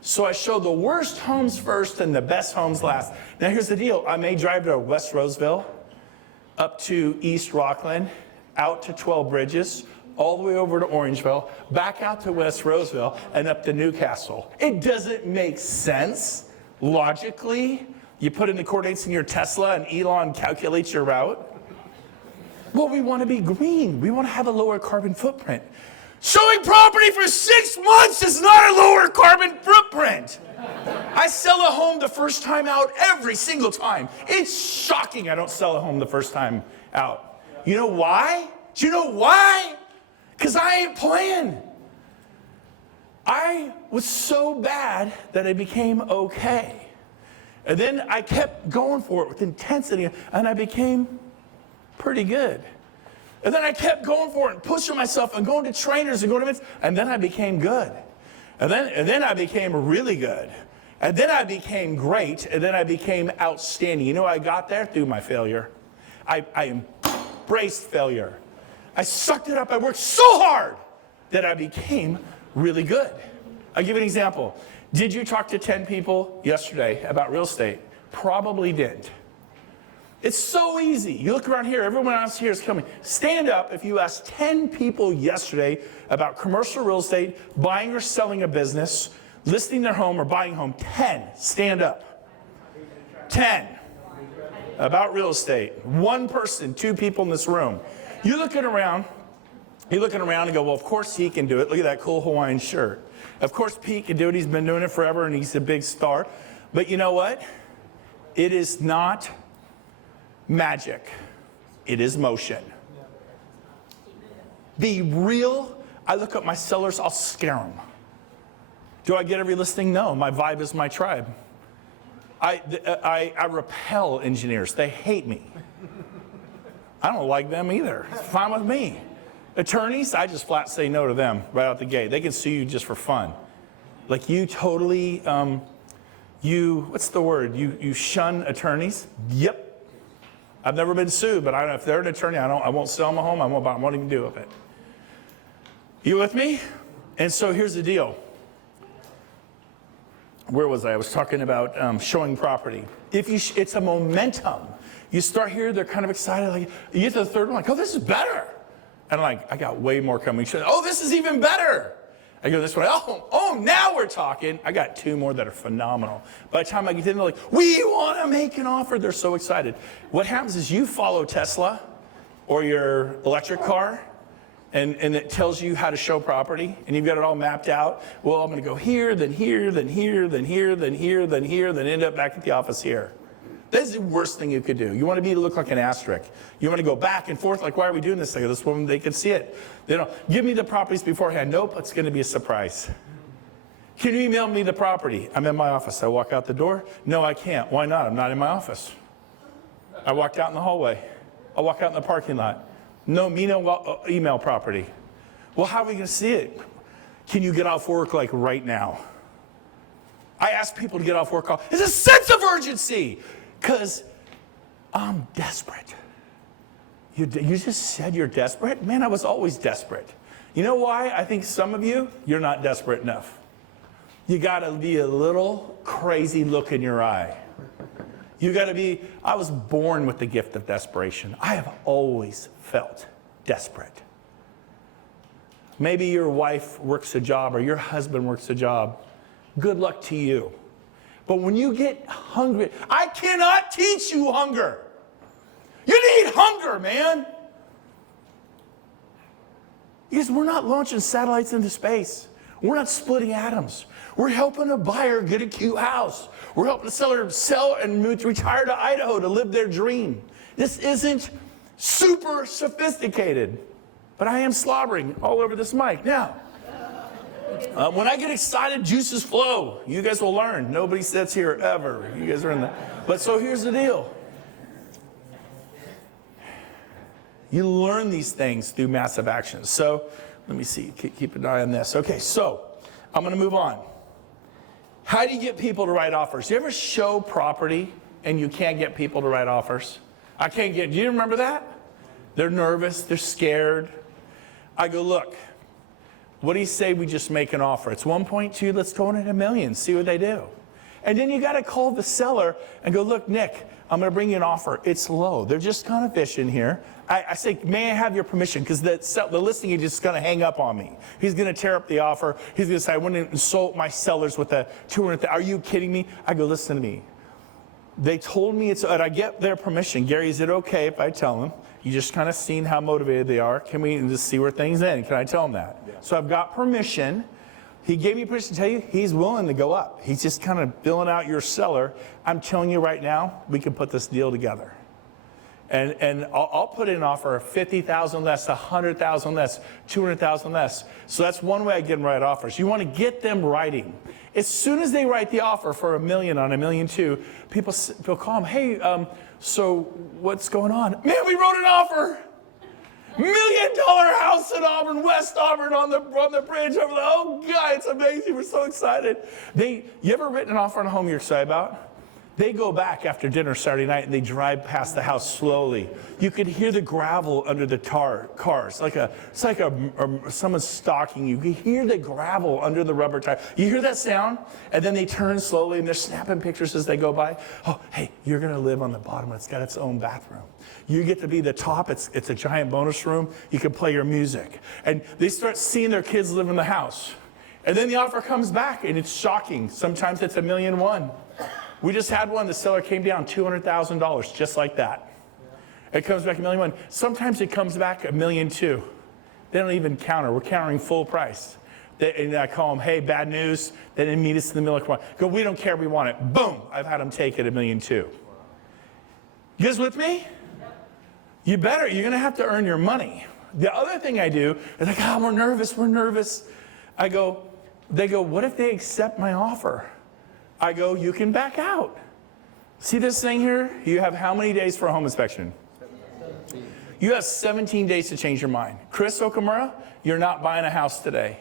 So I show the worst homes first and the best homes last. Now here's the deal. I may drive to West Roseville, up to East Rockland, out to 12 Bridges, all the way over to Orangeville, back out to West Roseville, and up to Newcastle. It doesn't make sense logically. You put in the coordinates in your Tesla and Elon calculates your route. Well, we want to be green. We want to have a lower carbon footprint. Showing property for 6 months is not a lower carbon footprint. I sell a home the first time out every single time. It's shocking I don't sell a home the first time out. You know why? Do you know why? Because I ain't playing. I was so bad that I became okay. And then I kept going for it with intensity, and I became pretty good. And then I kept going for it and pushing myself and going to trainers and going to events, and then I became good. And then I became really good. And then I became great, and then I became outstanding. You know how I got there? Through my failure. I embraced failure. I sucked it up. I worked so hard that I became really good. I'll give you an example. Did you talk to 10 people yesterday about real estate? Probably didn't. It's so easy. You look around here, everyone else here is coming. Stand up if you asked 10 people yesterday about commercial real estate, buying or selling a business, listing their home or buying a home. 10. Stand up. 10. About real estate. 1 person, 2 people in this room. You're looking around and go, well, of course he can do it. Look at that cool Hawaiian shirt. Of course Pete can do it. He's been doing it forever and he's a big star. But you know what? It is not magic. It is motion. Be real. I look at my sellers, I'll scare them. Do I get every listing? No. My vibe is my tribe. I repel engineers. They hate me. I don't like them either. It's fine with me. Attorneys, I just flat say no to them right out the gate. They can sue you just for fun. Like you totally, what's the word? You shun attorneys? Yep. I've never been sued, but if they're an attorney, I won't sell them a home. I won't even do it. You with me? And so here's the deal. Where was I? I was talking about showing property. It's a momentum. You start here, they're kind of excited. Like you get to the third one, like, oh, this is better. And I'm like, I got way more coming. Oh, this is even better. I go this way. Oh, now we're talking. I got 2 more that are phenomenal. By the time I get in, they're like, we want to make an offer. They're so excited. What happens is you follow Tesla or your electric car, and it tells you how to show property, and you've got it all mapped out. Well, I'm going to go here, then here, then here, then here, then here, then here, then end up back at the office here. That's the worst thing you could do. You want to look like an asterisk. You want to go back and forth like, why are we doing this thing? This woman, they can see it. Give me the properties beforehand. Nope, it's going to be a surprise. Can you email me the property? I'm in my office. I walk out the door. No, I can't. Why not? I'm not in my office. I walked out in the hallway. I walk out in the parking lot. No, email property. Well, how are we going to see it? Can you get off work like right now? I ask people to get off work. It's a sense of urgency. Because I'm desperate. You just said you're desperate? Man, I was always desperate. You know why? I think some of you're not desperate enough. You got to be a little crazy look in your eye. You got to be, I was born with the gift of desperation. I have always felt desperate. Maybe your wife works a job or your husband works a job. Good luck to you. But when you get hungry, I cannot teach you hunger. You need hunger, man. Because we're not launching satellites into space. We're not splitting atoms. We're helping a buyer get a cute house. We're helping a seller sell and retire to Idaho to live their dream. This isn't super sophisticated, but I am slobbering all over this mic. Now, When I get excited, juices flow. You guys will learn. Nobody sits here ever. You guys are in the... But so here's the deal. You learn these things through massive actions. So let me see. Keep an eye on this. Okay, so I'm going to move on. How do you get people to write offers? You ever show property and you can't get people to write offers? Do you remember that? They're nervous. They're scared. I go, look, what do you say we just make an offer? It's 1.2. Let's go in at $1 million. See what they do. And then you got to call the seller and go, look, Nick, I'm going to bring you an offer. It's low. They're just kind of fishing here. I say, may I have your permission? Because the listing agent is going to hang up on me. He's going to tear up the offer. He's going to say, I wouldn't insult my sellers with a 200. Are you kidding me? I go, listen to me. They told me and I get their permission. Gary, is it okay if I tell them? You just kind of seen how motivated they are. Can we just see where things end? Can I tell them that? Yeah. So I've got permission. He gave me permission to tell you he's willing to go up. He's just kind of billing out your seller. I'm telling you right now, we can put this deal together. And I'll put in an offer of $50,000 less, $100,000 less, $200,000 less. So that's one way I get them write offers. You want to get them writing. As soon as they write the offer for $1 million on $1.2 million, people call them, hey, so what's going on? Man, we wrote an offer. $1 million house in Auburn, West Auburn on the bridge over there. Oh, God, it's amazing. We're so excited. You ever written an offer on a home you're excited about? They go back after dinner Saturday night and they drive past the house slowly. You could hear the gravel under the cars. It's like someone's stalking you. You hear the gravel under the rubber tire. You hear that sound? And then they turn slowly and they're snapping pictures as they go by. Oh, hey, you're going to live on the bottom. It's got its own bathroom. You get to be the top. It's a giant bonus room. You can play your music. And they start seeing their kids live in the house. And then the offer comes back and it's shocking. Sometimes it's $1.1 million. We just had one, the seller came down $200,000, just like that. It comes back $1.1 million. Sometimes it comes back $1.2 million. They don't even counter. We're countering full price. And I call them, hey, bad news. They didn't meet us in the middle of the go, we don't care, we want it. Boom, I've had them take it $1.2 million. You guys with me? You better, you're gonna have to earn your money. The other thing I do is like, we're nervous. They go, what if they accept my offer? I go, you can back out. See this thing here? You have how many days for a home inspection? 17. You have 17 days to change your mind. Chris Okamura, you're not buying a house today.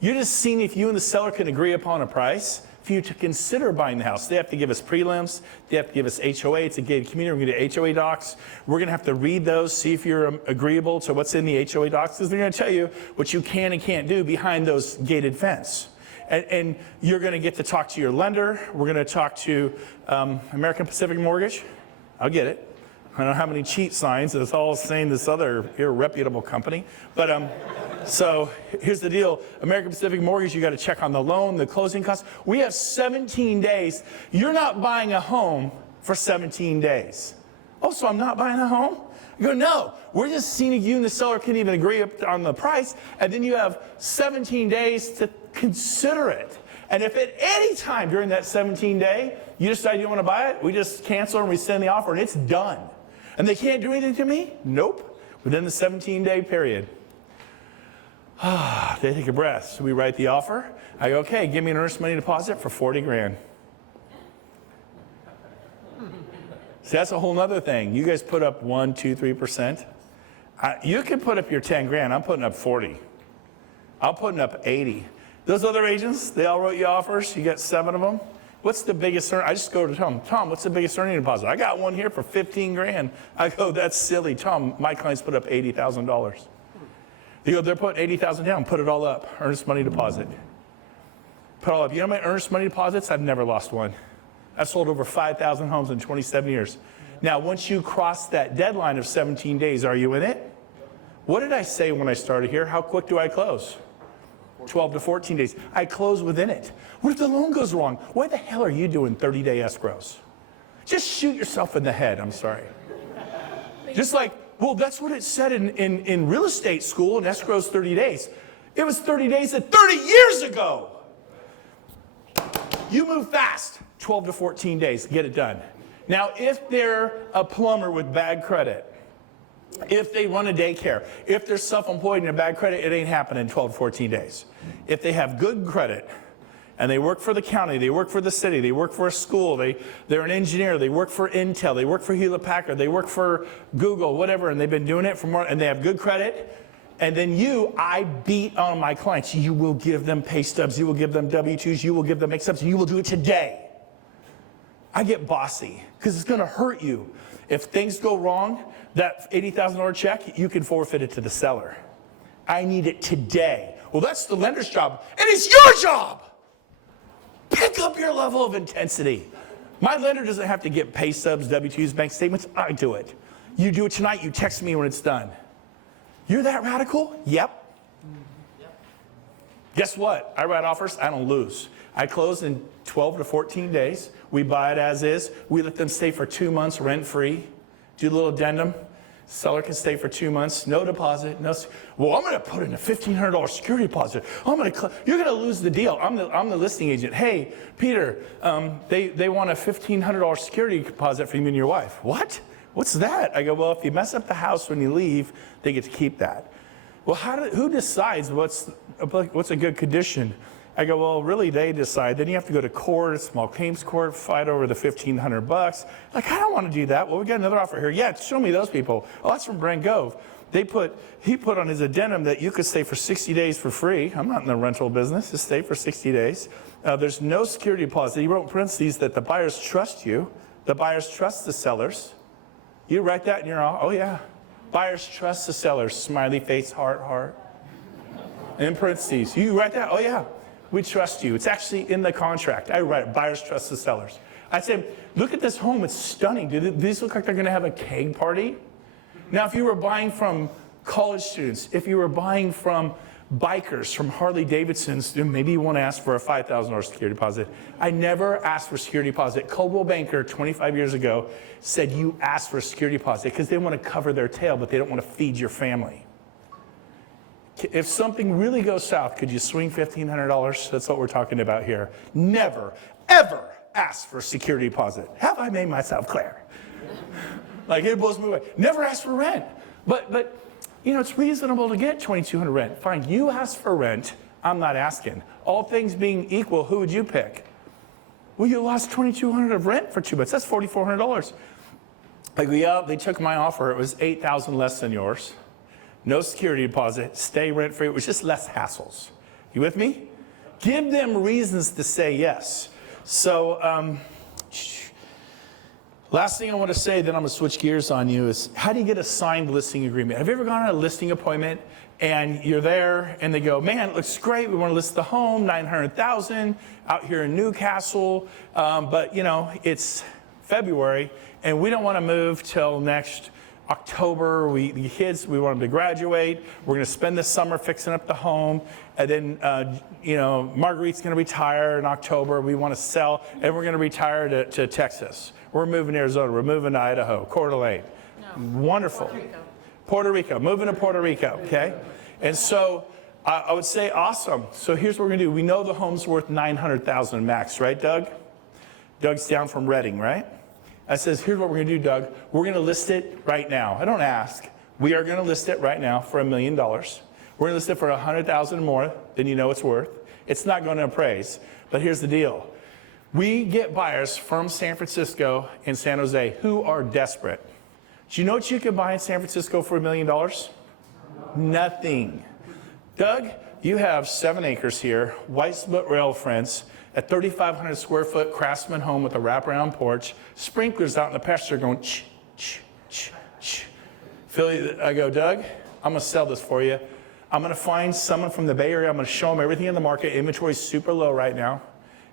You're just seeing if you and the seller can agree upon a price for you to consider buying the house. They have to give us prelims. They have to give us HOA. It's a gated community. We're going to do HOA docs. We're going to have to read those, see if you're agreeable to what's in the HOA docs, because they're going to tell you what you can and can't do behind those gated fence. And you're going to get to talk to your lender. We're going to talk to American Pacific Mortgage. I'll get it. I don't know how many cheat signs. It's all saying this other irreputable company. But so here's the deal. American Pacific Mortgage, you got to check on the loan, the closing costs. We have 17 days. You're not buying a home for 17 days. Oh, so I'm not buying a home? I go, no. We're just seeing if you and the seller can even agree on the price. And then you have 17 days to consider it. And if at any time during that 17-day you decide you don't want to buy it, we just cancel and rescind the offer and it's done. And they can't do anything to me? Nope. Within the 17-day period. They take a breath. So we write the offer. I go, okay, give me an earnest money deposit for 40 grand. See, that's a whole other thing. You guys put up 1%, 2%, 3%. You can put up your 10 grand. I'm putting up 40. I'm putting up 80. Those other agents, they all wrote you offers. You got 7 of them. What's the biggest earning? I just go to Tom, what's the biggest earning deposit? I got one here for 15 grand. I go, that's silly. Tom, my clients put up $80,000. They go, they're putting $80,000 down. Put it all up. Earnest money deposit. Put it all up. You know my earnest money deposits? I've never lost one. I've sold over 5,000 homes in 27 years. Now, once you cross that deadline of 17 days, are you in it? What did I say when I started here? How quick do I close? 12 to 14 days. I close within it. What if the loan goes wrong? Why the hell are you doing 30-day escrows? Just shoot yourself in the head. I'm sorry. Just like, well, that's what it said in real estate school, and escrow's 30 days. It was 30 days at 30 years ago. You move fast. 12 to 14 days, get it done. Now, if they're a plumber with bad credit, If they run a daycare, if they're self-employed and they're bad credit, it ain't happening in 12 to 14 days. If they have good credit and they work for the county, they work for the city, they work for a school, they're an engineer, they work for Intel, they work for Hewlett Packard, they work for Google, whatever, and they've been doing it for more, and they have good credit, and then I beat on my clients. You will give them pay stubs, you will give them W-2s, you will give them X-stubs, and you will do it today. I get bossy because it's going to hurt you. If things go wrong, that $80,000 check, you can forfeit it to the seller. I need it today. Well, that's the lender's job, and it's your job. Pick up your level of intensity. My lender doesn't have to get pay stubs, W-2s, bank statements. I do it. You do it tonight. You text me when it's done. You're that radical? Yep. Guess what? I write offers. I don't lose. I close in 12 to 14 days. We buy it as is. We let them stay for 2 months rent-free. Do a little addendum. Seller can stay for 2 months. No deposit. Well, I'm going to put in a $1,500 security deposit. You're going to lose the deal. I'm the listing agent. Hey, Peter, they want a $1,500 security deposit from you and your wife. What? What's that? I go, well, if you mess up the house when you leave, they get to keep that. Well, who decides what's a good condition? I go, well, really, they decide. Then you have to go to court, a small claims court, fight over the $1,500. Like, I don't want to do that. Well, we got another offer here. Yeah, show me those people. Oh, that's from Brent Gove. He put on his addendum that you could stay for 60 days for free. I'm not in the rental business. Just stay for 60 days. There's no security deposit. He wrote in parentheses that the buyers trust you. The buyers trust the sellers. You write that in your, oh yeah. Buyers trust the sellers. Smiley face, heart, heart. In parentheses. You write that, oh yeah. We trust you. It's actually in the contract. I write it, buyers trust the sellers. I said, look at this home, it's stunning. Do these look like they're gonna have a keg party? Now, if you were buying from college students, if you were buying from bikers, from Harley Davidsons, maybe you wanna ask for a $5,000 security deposit. I never asked for security deposit. Coldwell Banker, 25 years ago, said you ask for a security deposit because they wanna cover their tail, but they don't wanna feed your family. If something really goes south, could you swing $1,500? That's what we're talking about here. Never, ever ask for a security deposit. Have I made myself clear? Like, it blows me away. Never ask for rent. But you know, it's reasonable to get $2,200 rent. Fine, you ask for rent. I'm not asking. All things being equal, who would you pick? Well, you lost $2,200 of rent for 2 months. That's $4,400. I go, yeah, they took my offer. It was $8,000 less than yours. No security deposit, stay rent-free. It was just less hassles. You with me? Give them reasons to say yes. So, last thing I want to say, then I'm going to switch gears on you, is how do you get a signed listing agreement? Have you ever gone on a listing appointment and you're there and they go, man, it looks great. We want to list the home, $900,000 out here in Newcastle. But, you know, it's February and we don't want to move till next October. The kids, we want them to graduate. We're going to spend the summer fixing up the home. And then, you know, Marguerite's going to retire in October. We want to sell, and we're going to retire to Texas. We're moving to Arizona. We're moving to Idaho, Coeur d'Alene. No. Wonderful. Puerto Rico. Moving to Puerto Rico, okay? And so I would say, awesome. So here's what we're going to do. We know the home's worth $900,000 max, right, Doug? Doug's down from Reading, right? I says, here's what we're going to do, Doug. We're going to list it right now. I don't ask. We are going to list it right now for $1 million. We're going to list it for $100,000 more than you know it's worth. It's not going to appraise. But here's the deal. We get buyers from San Francisco and San Jose who are desperate. Do you know what you can buy in San Francisco for $1 million? Nothing. Doug, you have 7 acres here, white split rail fence, a 3,500 square foot Craftsman home with a wraparound porch, sprinklers out in the pasture going ch, ch, ch, ch. Philly, I go, Doug, I'm gonna sell this for you. I'm gonna find someone from the Bay Area, I'm gonna show them everything in the market. Inventory's super low right now,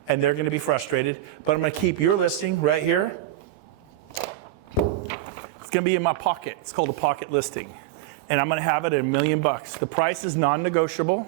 and they're gonna be frustrated, but I'm gonna keep your listing right here. It's gonna be in my pocket. It's called a pocket listing. And I'm gonna have it at $1 million. The price is non-negotiable,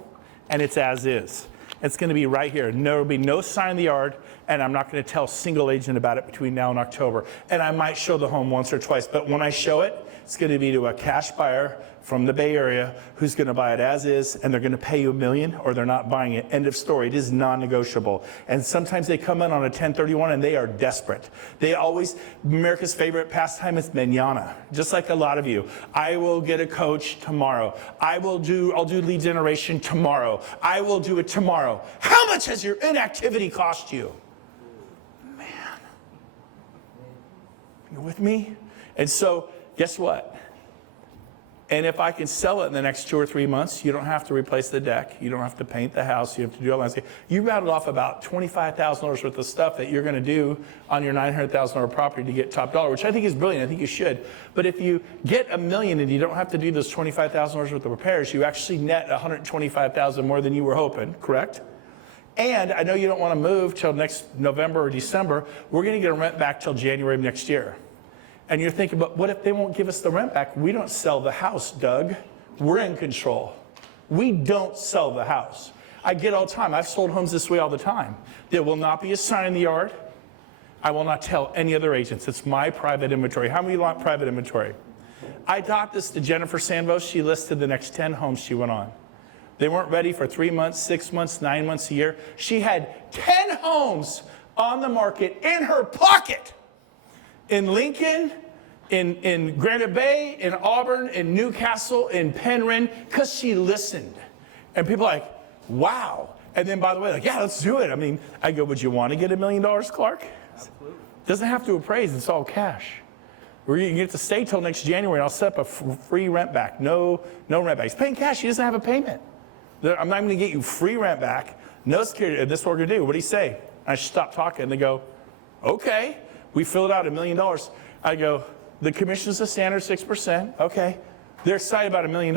and it's as is. It's going to be right here. There will be no sign in the yard, and I'm not going to tell a single agent about it between now and October. And I might show the home once or twice, but when I show it, It's going to be to a cash buyer from the Bay Area who's going to buy it as is, and they're going to pay you $1 million, or they're not buying it. End of story. It is non-negotiable. And sometimes they come in on a 1031 and they are desperate. They always, America's favorite pastime is mañana, just like a lot of you. I will get a coach tomorrow. I'll do lead generation tomorrow. I will do it tomorrow. How much has your inactivity cost you? Man. You with me? And so, guess what? And if I can sell it in the next 2 or 3 months, you don't have to replace the deck. You don't have to paint the house. You have to do all that. You rattled off about $25,000 worth of stuff that you're going to do on your $900,000 property to get top dollar, which I think is brilliant. I think you should. But if you get $1 million and you don't have to do those $25,000 worth of repairs, you actually net $125,000 more than you were hoping, correct? And I know you don't want to move till next November or December. We're going to get a rent back till January of next year. And you're thinking, but what if they won't give us the rent back? We don't sell the house, Doug. We're in control. We don't sell the house. I get all the time. I've sold homes this way all the time. There will not be a sign in the yard. I will not tell any other agents. It's my private inventory. How many want private inventory? I taught this to Jennifer Sanvos. She listed the next 10 homes she went on. They weren't ready for 3 months, 6 months, 9 months, a year. She had 10 homes on the market in her pocket. In Lincoln, in Granite Bay, in Auburn, in Newcastle, in Penryn, because she listened. And people are like, wow. And then, by the way, like, yeah, let's do it. I mean, I go, would you want to get $1 million, Clark? Absolutely. Doesn't have to appraise. It's all cash. You get to stay till next January, and I'll set up a free rent back. No rent back. He's paying cash. He doesn't have a payment. I'm not going to get you free rent back. No security. And this is what we're going to do. What do you say? I stop talking. And they go, okay. We filled out $1 million. I go, the commission's the standard 6%. Okay. They're excited about $1 million.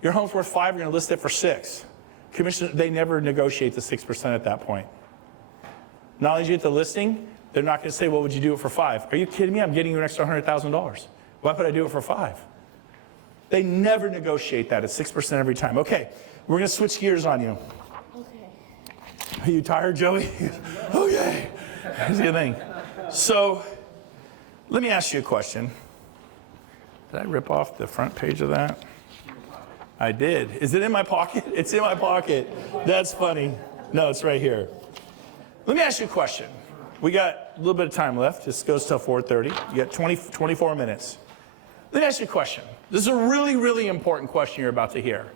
Your home's worth $5, you're going to list it for $6. Commission, they never negotiate the 6% at that point. Not only do you get the listing, they're not going to say, well, would you do it for $5? Are you kidding me? I'm getting you an extra $100,000. Why would I do it for $5? They never negotiate that at 6% every time. Okay, we're going to switch gears on you. Okay. Are you tired, Joey? Okay. Here's the thing. So, let me ask you a question. Did I rip off the front page of that? I did. Is it in my pocket? It's in my pocket. That's funny. No, it's right here. Let me ask you a question. We got a little bit of time left. This goes till 4:30. You got 24 minutes. Let me ask you a question. This is a really, really important question you're about to hear.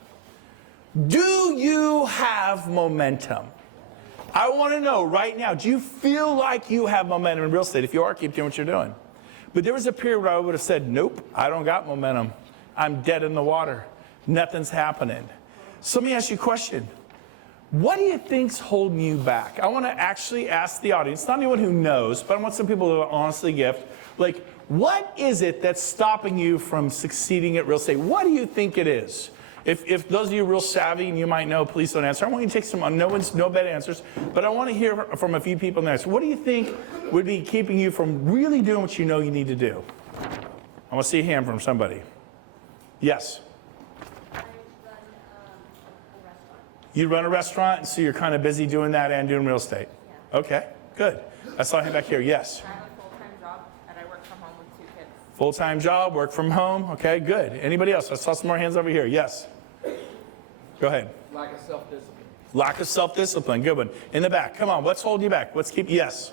Do you have momentum? I want to know right now, do you feel like you have momentum in real estate? If you are, keep doing what you're doing. But there was a period where I would have said, nope, I don't got momentum. I'm dead in the water. Nothing's happening. So let me ask you a question. What do you think's holding you back? I want to actually ask the audience, not anyone who knows, but I want some people to honestly gift, like, what is it that's stopping you from succeeding at real estate? What do you think it is? If those of you are real savvy and you might know, please don't answer. I want you to take some, no bad answers, but I want to hear from a few people next. What do you think would be keeping you from really doing what you know you need to do? I want to see a hand from somebody. Yes? I run a restaurant. You run a restaurant, and so you're kind of busy doing that and doing real estate? Yeah. Okay, good. I saw him back here. Yes? I have a full-time job, and I work from home with 2 kids. Full-time job, work from home. Okay, good. Anybody else? I saw some more hands over here. Yes? Go ahead. Lack of self-discipline. Lack of self-discipline. Good one. In the back. Come on. What's holding you back? What's keep? Yes.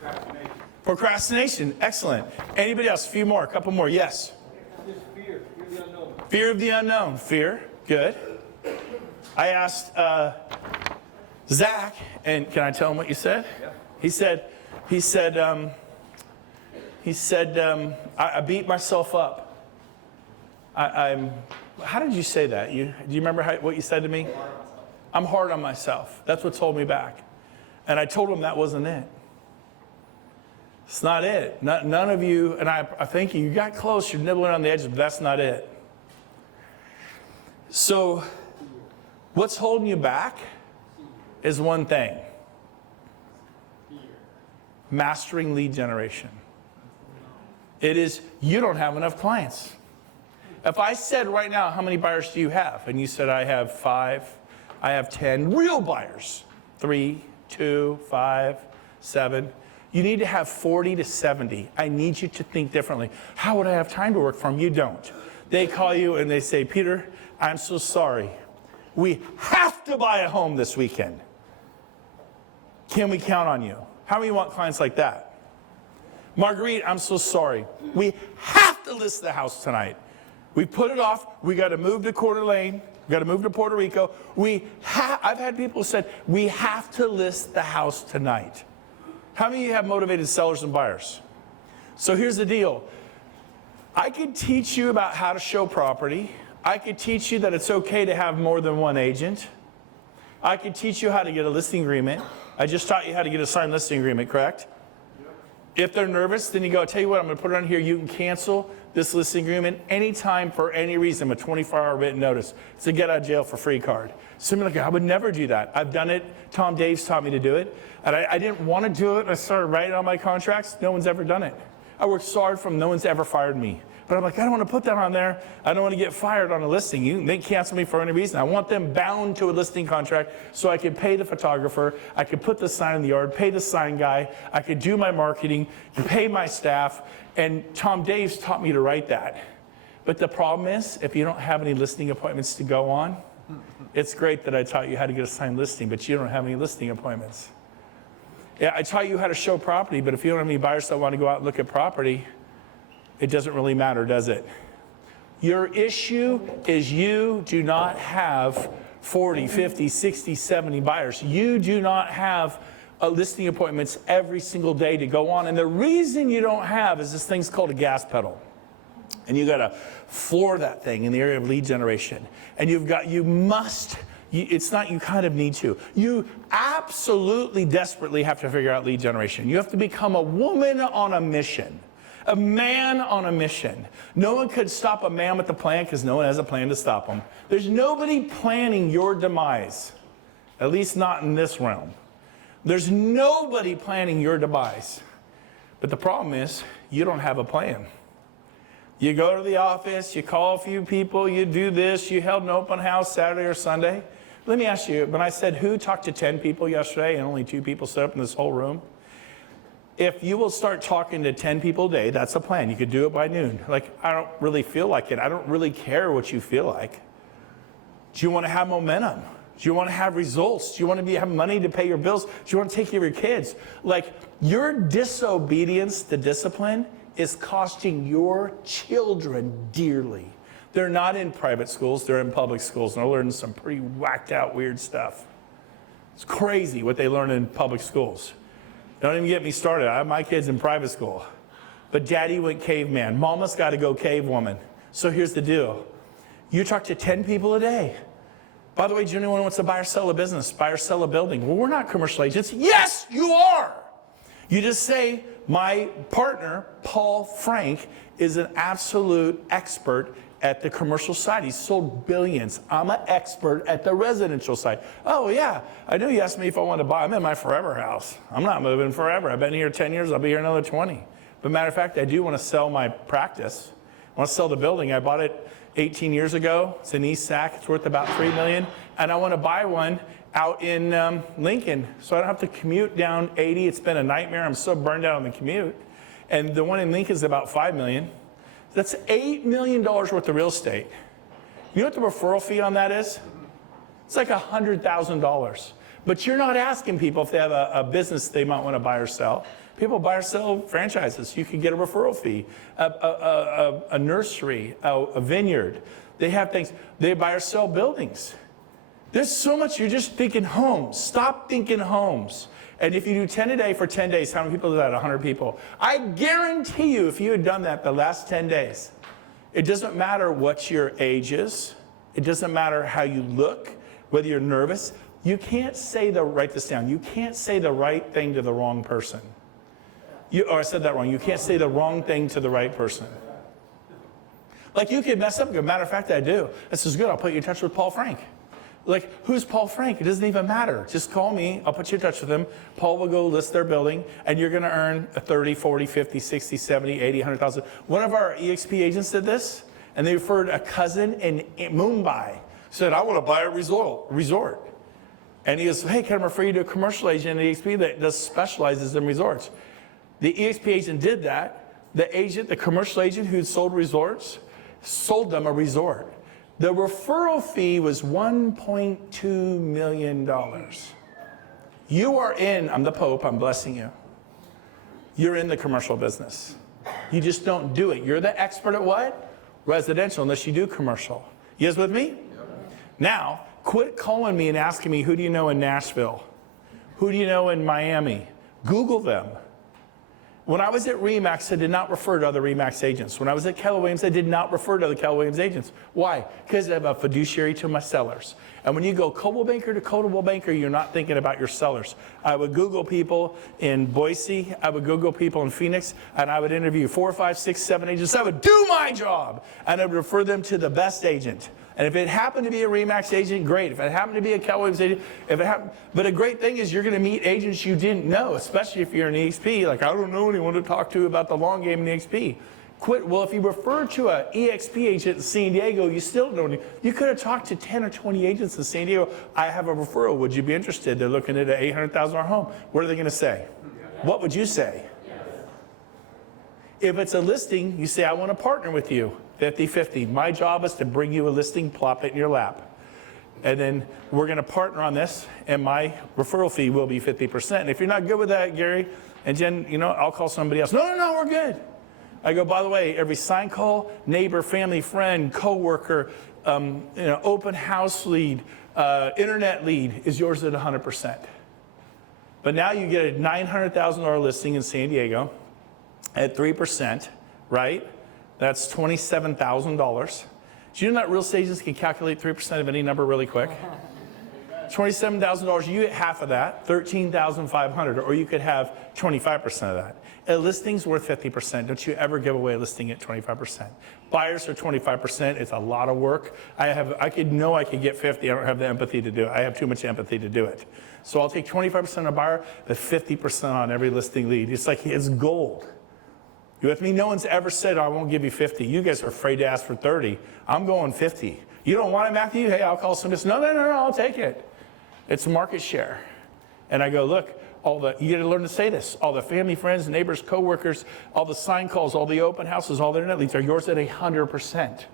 Procrastination. Procrastination. Excellent. Anybody else? A few more. A couple more. Yes. Just fear. Fear of the unknown. Fear of the unknown. Fear. Good. I asked Zach, and can I tell him what you said? Yeah. He said, I beat myself up. How did you say that? Do you remember what you said to me? I'm hard on myself. That's what's holding me back. And I told him that wasn't it. It's not it. None of you, and I thank you. You got close. You're nibbling on the edges, but that's not it. So, what's holding you back is one thing. Mastering lead generation. It is, you don't have enough clients. If I said right now, how many buyers do you have? And you said, I have 5, I have 10 real buyers. 3, 2, 5, 7. You need to have 40 to 70. I need you to think differently. How would I have time to work for them? You don't. They call you and they say, Peter, I'm so sorry. We have to buy a home this weekend. Can we count on you? How many want clients like that? Marguerite, I'm so sorry. We have to list the house tonight. We put it off. We got to move to Coeur d'Alene. We got to move to Puerto Rico. I've had people who said, we have to list the house tonight. How many of you have motivated sellers and buyers? So here's the deal. I could teach you about how to show property. I could teach you that it's okay to have more than one agent. I could teach you how to get a listing agreement. I just taught you how to get a signed listing agreement, correct? If they're nervous, then you go, I'll tell you what, I'm going to put it on here. You can cancel this listing agreement anytime for any reason with 24-hour written notice. It's a get out of jail for free card. Somebody like, I would never do that. I've done it. Tom Daves taught me to do it. And I didn't want to do it. I started writing on my contracts. No one's ever done it. I worked so hard for them. No one's ever fired me. But I'm like, I don't want to put that on there. I don't want to get fired on a listing. They cancel me for any reason. I want them bound to a listing contract so I could pay the photographer. I could put the sign in the yard, pay the sign guy. I could do my marketing, pay my staff. And Tom Daves taught me to write that. But the problem is, if you don't have any listing appointments to go on, it's great that I taught you how to get a signed listing, but you don't have any listing appointments. Yeah, I taught you how to show property, but if you don't have any buyers that want to go out and look at property, it doesn't really matter, does it? Your issue is you do not have 40, 50, 60, 70 buyers. You do not have listing appointments every single day to go on. And the reason you don't have is this thing's called a gas pedal. And you got to floor that thing in the area of lead generation. And it's not you kind of need to. You absolutely desperately have to figure out lead generation. You have to become a woman on a mission. A man on a mission. No one could stop a man with a plan because no one has a plan to stop him. There's nobody planning your demise, at least not in this realm. There's nobody planning your demise. But the problem is, you don't have a plan. You go to the office, you call a few people, you do this, you held an open house Saturday or Sunday. Let me ask you, when I said who talked to 10 people yesterday and only 2 people stood up in this whole room? If you will start talking to 10 people a day, that's a plan. You could do it by noon. Like, I don't really feel like it. I don't really care what you feel like. Do you want to have momentum? Do you want to have results? Do you want to have money to pay your bills? Do you want to take care of your kids? Like, your disobedience to discipline is costing your children dearly. They're not in private schools. They're in public schools, and they're learning some pretty whacked out weird stuff. It's crazy what they learn in public schools. Don't even get me started. I have my kids in private school. But daddy went caveman. Mama's got to go cave woman. So here's the deal. You talk to 10 people a day. By the way, do anyone wants to buy or sell a business, buy or sell a building? Well, we're not commercial agents. Yes, you are. You just say, my partner, Paul Frank, is an absolute expert at the commercial side. He's sold billions. I'm an expert at the residential side. Oh, yeah. I knew you asked me if I wanted to buy. I'm in my forever house. I'm not moving forever. I've been here 10 years. I'll be here another 20. But matter of fact, I do want to sell my practice. I want to sell the building. I bought it 18 years ago. It's in East Sac. It's worth about $3 million. And I want to buy one out in Lincoln so I don't have to commute down 80. It's been a nightmare. I'm so burned out on the commute. And the one in Lincoln is about $5 million. That's $8 million worth of real estate. You know what the referral fee on that is? It's like $100,000. But you're not asking people if they have a business they might want to buy or sell. People buy or sell franchises. You can get a referral fee, a nursery, a vineyard. They have things. They buy or sell buildings. There's so much. You're just thinking homes. Stop thinking homes. And if you do 10 a day for 10 days, how many people do that? 100 people. I guarantee you, if you had done that the last 10 days, it doesn't matter what your age is. It doesn't matter how you look, whether you're nervous. You can't say write this down. You can't say the right thing to the wrong person. I said that wrong. You can't say the wrong thing to the right person. Like, you could mess up. As a matter of fact, I do. This is good. I'll put you in touch with Paul Frank. Like, who's Paul Frank? It doesn't even matter. Just call me. I'll put you in touch with him. Paul will go list their building, and you're going to earn a 30, 40, 50, 60, 70, 80, 100,000. One of our EXP agents did this, and they referred a cousin in Mumbai. Said, I want to buy a resort. And he goes, hey, can I refer you to a commercial agent at EXP that specializes in resorts? The EXP agent did that. The commercial agent who sold resorts, sold them a resort. The referral fee was $1.2 million. You are in, I'm the Pope, I'm blessing you. You're in the commercial business. You just don't do it. You're the expert at what? Residential, unless you do commercial. You guys with me? Yep. Now, quit calling me and asking me, who do you know in Nashville? Who do you know in Miami? Google them. When I was at RE/MAX, I did not refer to other RE/MAX agents. When I was at Keller Williams, I did not refer to other Keller Williams agents. Why? Because I have a fiduciary to my sellers. And when you go Coldwell Banker to Coldwell Banker, you're not thinking about your sellers. I would Google people in Boise, I would Google people in Phoenix, and I would interview 4, 5, 6, 7 agents. I would do my job, and I would refer them to the best agent. And if it happened to be a RE/MAX agent, great. If it happened to be a Keller Williams agent, but a great thing is you're going to meet agents you didn't know, especially if you're an EXP. Like, I don't know anyone to talk to about the long game in EXP. Quit. Well, if you refer to an EXP agent in San Diego, you still don't. You could have talked to 10 or 20 agents in San Diego. I have a referral. Would you be interested? They're looking at an $800,000 home. What are they going to say? What would you say? If it's a listing, you say, I want to partner with you. 50-50. My job is to bring you a listing, plop it in your lap. And then we're going to partner on this, and my referral fee will be 50%. And if you're not good with that, Gary and Jen, I'll call somebody else. No, we're good. I go, by the way, every sign call, neighbor, family, friend, coworker, open house lead, internet lead is yours at 100%. But now you get a $900,000 listing in San Diego at 3%, right? That's $27,000. Do you know that real estate agents can calculate 3% of any number really quick? $27,000, you get half of that, $13,500, or you could have 25% of that. A listing's worth 50%. Don't you ever give away a listing at 25%. Buyers are 25%. It's a lot of work. I could get 50. I don't have the empathy to do it. I have too much empathy to do it. So I'll take 25% on a buyer, but 50% on every listing lead. It's gold. You with me? No one's ever said, I won't give you 50. You guys are afraid to ask for 30. I'm going 50. You don't want it, Matthew? Hey, I'll call somebody. No, I'll take it. It's market share. And I go, look, you got to learn to say this. All the family, friends, neighbors, coworkers, all the sign calls, all the open houses, all the internet leads are yours at 100%.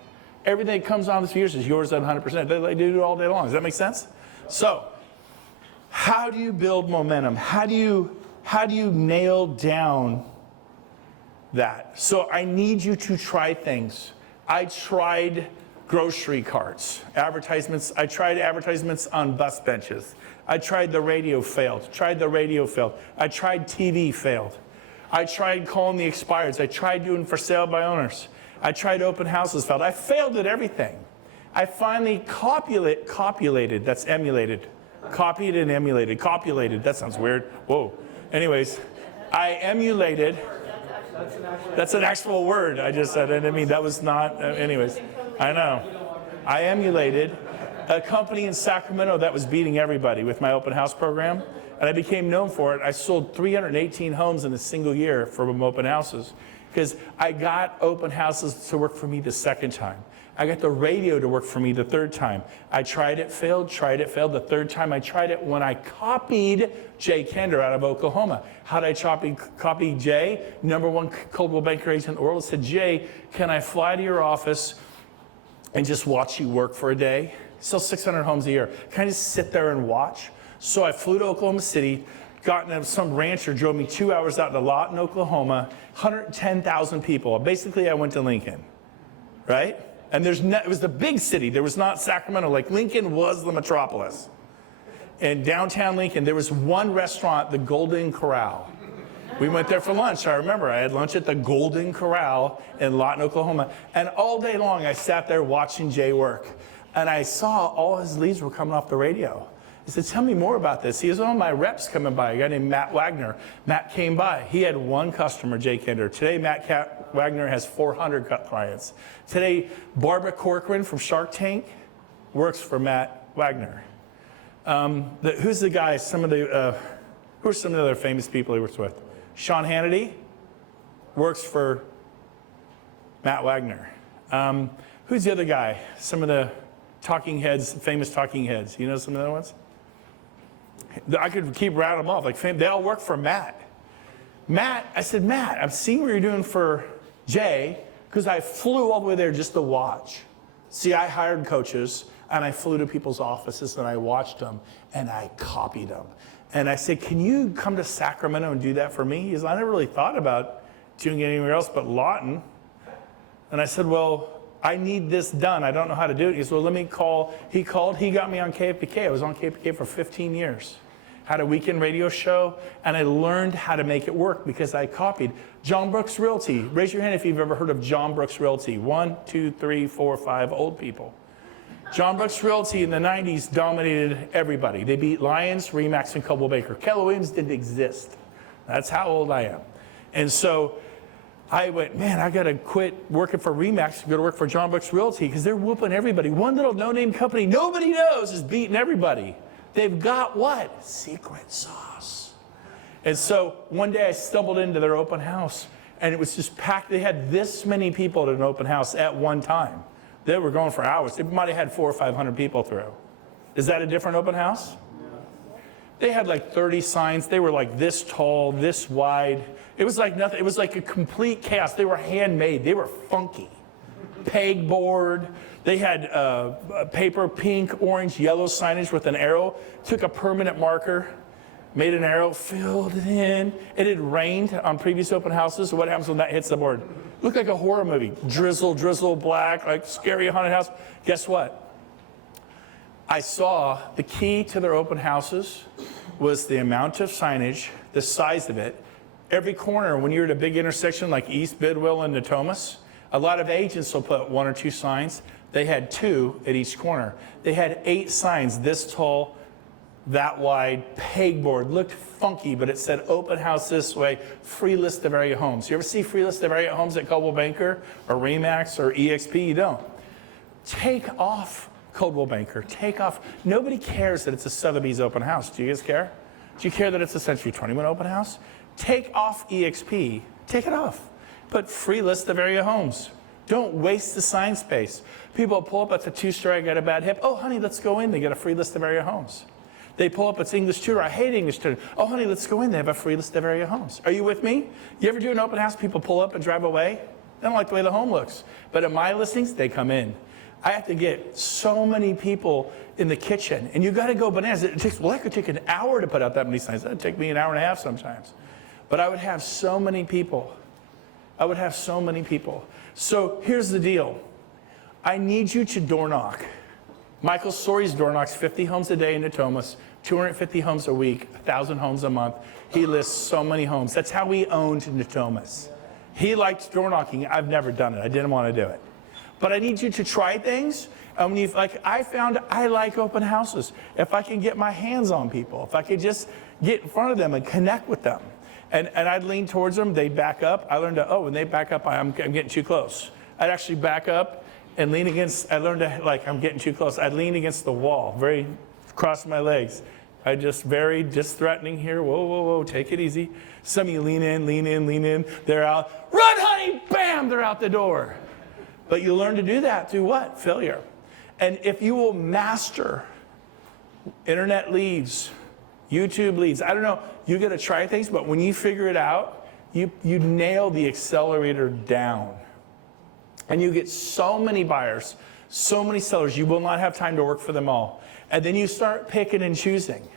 Everything that comes on this years is yours at 100%. They do it all day long. Does that make sense? So, how do you build momentum? How do you nail down that? So I need you to try things. I tried grocery carts, advertisements. I tried advertisements on bus benches. I tried the radio, failed. I tried TV, failed. I tried calling the expireds. I tried doing for sale by owners. I tried open houses, failed. I failed at everything. I finally copulated, that's emulated. Copied and emulated. Copulated, that sounds weird. Whoa. Anyways, I emulated. That's an actual word I just said. And I mean, that was not, anyways. I know. I emulated a company in Sacramento that was beating everybody with my open house program. And I became known for it. I sold 318 homes in a single year from open houses because I got open houses to work for me the second time. I got the radio to work for me the third time. I tried it, failed. The third time I tried it when I copied Jay Kender out of Oklahoma. How did I copy Jay? #1 Coldwell Banker agent in the world. I said, Jay, can I fly to your office and just watch you work for a day? Sell 600 homes a year. Can I just sit there and watch? So I flew to Oklahoma City, some rancher drove me 2 hours out in the lot in Oklahoma, 110,000 people. Basically, I went to Lincoln, right? And it was the big city. There was not Sacramento. Like Lincoln was the metropolis. In downtown Lincoln, there was one restaurant, the Golden Corral. We went there for lunch. I remember I had lunch at the Golden Corral in Lawton, Oklahoma. And all day long, I sat there watching Jay work. And I saw all his leads were coming off the radio. I said, tell me more about this. He was one of my reps coming by, a guy named Matt Wagner. Matt came by. He had one customer, Jay Kender. Today, Matt Wagner has 400 clients. Today, Barbara Corcoran from Shark Tank works for Matt Wagner. Who's the guy? Who are some of the other famous people he works with? Sean Hannity works for Matt Wagner. Who's the other guy? Some of the talking heads, famous talking heads. You know some of the other ones? I could keep rattling them off. They all work for Matt. Matt, I said, Matt, I'm seeing what you're doing for Jay, because I flew all the way there just to watch. See, I hired coaches, and I flew to people's offices, and I watched them, and I copied them. And I said, can you come to Sacramento and do that for me? He said, I never really thought about doing it anywhere else but Lawton. And I said, well, I need this done. I don't know how to do it. He said, well, let me call. He called. He got me on KFBK. I was on KFBK for 15 years. Had a weekend radio show, and I learned how to make it work because I copied. John Brooks Realty. Raise your hand if you've ever heard of John Brooks Realty. 1, 2, 3, 4, 5 old people. John Brooks Realty in the 90s dominated everybody. They beat Lions, Remax, and Coldwell Banker. Keller Williams didn't exist. That's how old I am. And so I went, man, I got to quit working for Remax and go to work for John Brooks Realty because they're whooping everybody. One little no-name company nobody knows is beating everybody. They've got what? Secret sauce. And so one day I stumbled into their open house, and it was just packed. They had this many people at an open house at one time. They were going for hours. They might have had 400 or 500 people through. Is that a different open house? They had like 30 signs. They were like this tall, this wide. It was like nothing. It was like a complete chaos. They were handmade. They were funky. Pegboard. They had paper, pink, orange, yellow signage with an arrow. Took a permanent marker, made an arrow, filled it in. It had rained on previous open houses. So what happens when that hits the board? Looked like a horror movie. Drizzle, drizzle, black, like scary haunted house. Guess what? I saw the key to their open houses was the amount of signage, the size of it. Every corner, when you're at a big intersection like East Bidwell and Natomas, a lot of agents will put 1 or 2 signs. They had 2 at each corner. They had 8 signs this tall, that wide, pegboard. Looked funky, but it said open house this way, free list of area homes. You ever see free list of area homes at Coldwell Banker or Remax or EXP? You don't. Take off Coldwell Banker. Take off. Nobody cares that it's a Sotheby's open house. Do you guys care? Do you care that it's a Century 21 open house? Take off EXP. Take it off. Put free list of area homes. Don't waste the sign space. People pull up, it's a 2-story, I got a bad hip. Oh, honey, let's go in. They get a free list of area homes. They pull up, it's English tutor. I hate English tutor. Oh, honey, let's go in. They have a free list of area homes. Are you with me? You ever do an open house, people pull up and drive away? They don't like the way the home looks. But at my listings, they come in. I have to get so many people in the kitchen, and you got to go bananas. It could take an hour to put out that many signs. That would take me an hour and a half sometimes. But I would have so many people. I would have so many people. So here's the deal. I need you to door knock. Michael Sori's door knocks 50 homes a day in Natomas, 250 homes a week, 1,000 homes a month. He lists so many homes. That's how he owned Natomas. He liked door knocking. I've never done it. I didn't want to do it. But I need you to try things. I found I like open houses. If I can get my hands on people, if I could just get in front of them and connect with them. And I'd lean towards them, they'd back up. I learned to, when they back up, I'm getting too close. I'd actually back up and lean against, I learned to, I'm getting too close. I'd lean against the wall, very, cross my legs. I just threatening here. Whoa, whoa, whoa, take it easy. Some of you lean in, lean in, lean in. They're out. Run, honey, bam, they're out the door. But you learn to do that through what? Failure. And if you will master internet leads, YouTube leads, I don't know, you got to try things, but when you figure it out, you nail the accelerator down. And you get so many buyers, so many sellers, you will not have time to work for them all. And then you start picking and choosing.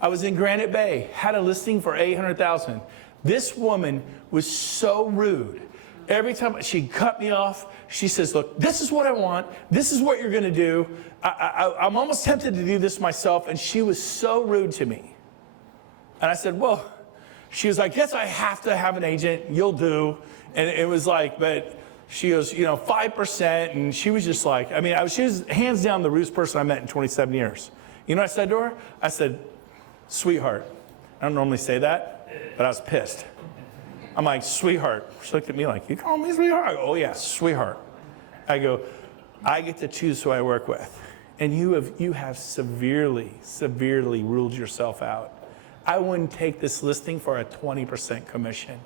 I was in Granite Bay, had a listing for $800,000. This woman was so rude. Every time she cut me off, she says, look, this is what I want. This is what you're going to do. I'm almost tempted to do this myself. And she was so rude to me. And I said, well, she was like, yes, I have to have an agent. You'll do. And it was like, but she goes, 5%. And she was just like, she was hands down the rudest person I met in 27 years. You know what I said to her? I said, sweetheart. I don't normally say that, but I was pissed. I'm like, sweetheart. She looked at me like, you call me sweetheart? I go, oh, yeah, sweetheart. I go, I get to choose who I work with. And you have severely, severely ruled yourself out. I wouldn't take this listing for a 20% commission.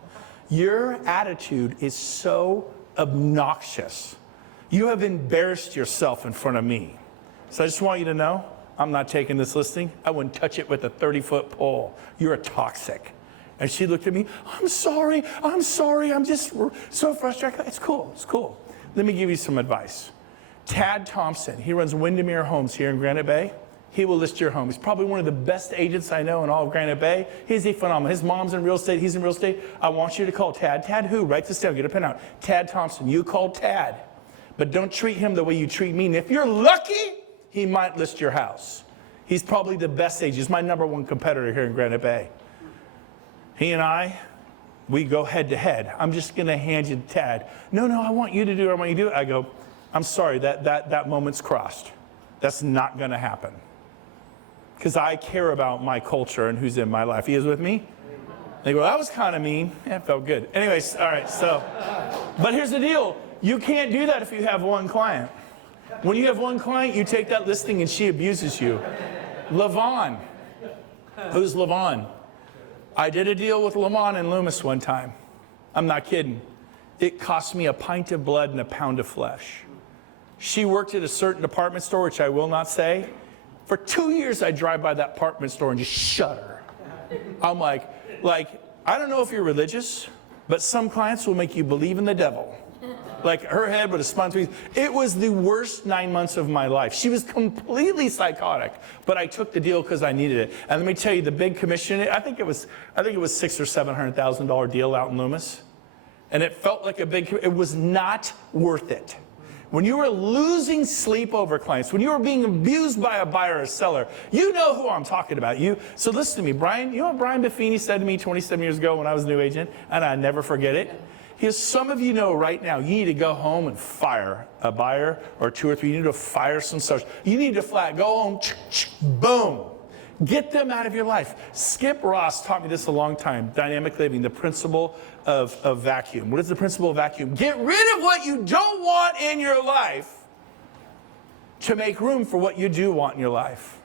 Your attitude is so obnoxious. You have embarrassed yourself in front of me. So I just want you to know, I'm not taking this listing. I wouldn't touch it with a 30-foot pole. You're a toxic. And she looked at me, I'm sorry, I'm just so frustrated. It's cool. Let me give you some advice. Tad Thompson, he runs Windermere Homes here in Granite Bay. He will list your home. He's probably one of the best agents I know in all of Granite Bay. He's a phenomenal. His mom's in real estate. He's in real estate. I want you to call Tad. Tad who? Write this down. Get a pen out. Tad Thompson. You call Tad. But don't treat him the way you treat me. And if you're lucky, he might list your house. He's probably the best agent. He's my #1 competitor here in Granite Bay. He and I, we go head to head. I'm just going to hand you to Tad. No, I want you to do it. I want you to do it. I go, I'm sorry, that moment's crossed. That's not going to happen. Because I care about my culture and who's in my life. He is with me? They go, that was kind of mean. Yeah, it felt good. Anyways, all right, so. But here's the deal. You can't do that if you have one client. When you have one client, you take that listing and she abuses you. Levon. Who's Levon? I did a deal with Levon in Loomis one time. I'm not kidding. It cost me a pint of blood and a pound of flesh. She worked at a certain department store, which I will not say. For 2 years, I drive by that department store and just shudder. I'm like, I don't know if you're religious, but some clients will make you believe in the devil. Like her head would have spun through. It was the worst 9 months of my life. She was completely psychotic, but I took the deal because I needed it. And let me tell you, the big commission, I think it was $600,000 or $700,000 deal out in Loomis. And it felt like it was not worth it. When you were losing sleep over clients, when you were being abused by a buyer or a seller, you know who I'm talking about. So listen to me, Brian. You know what Brian Buffini said to me 27 years ago when I was a new agent? And I never forget it. Some of you know right now, you need to go home and fire a buyer or 2 or 3. You need to fire some social. You need to go home, boom. Get them out of your life. Skip Ross taught me this a long time, dynamic living, the principle of vacuum. What is the principle of vacuum? Get rid of what you don't want in your life to make room for what you do want in your life.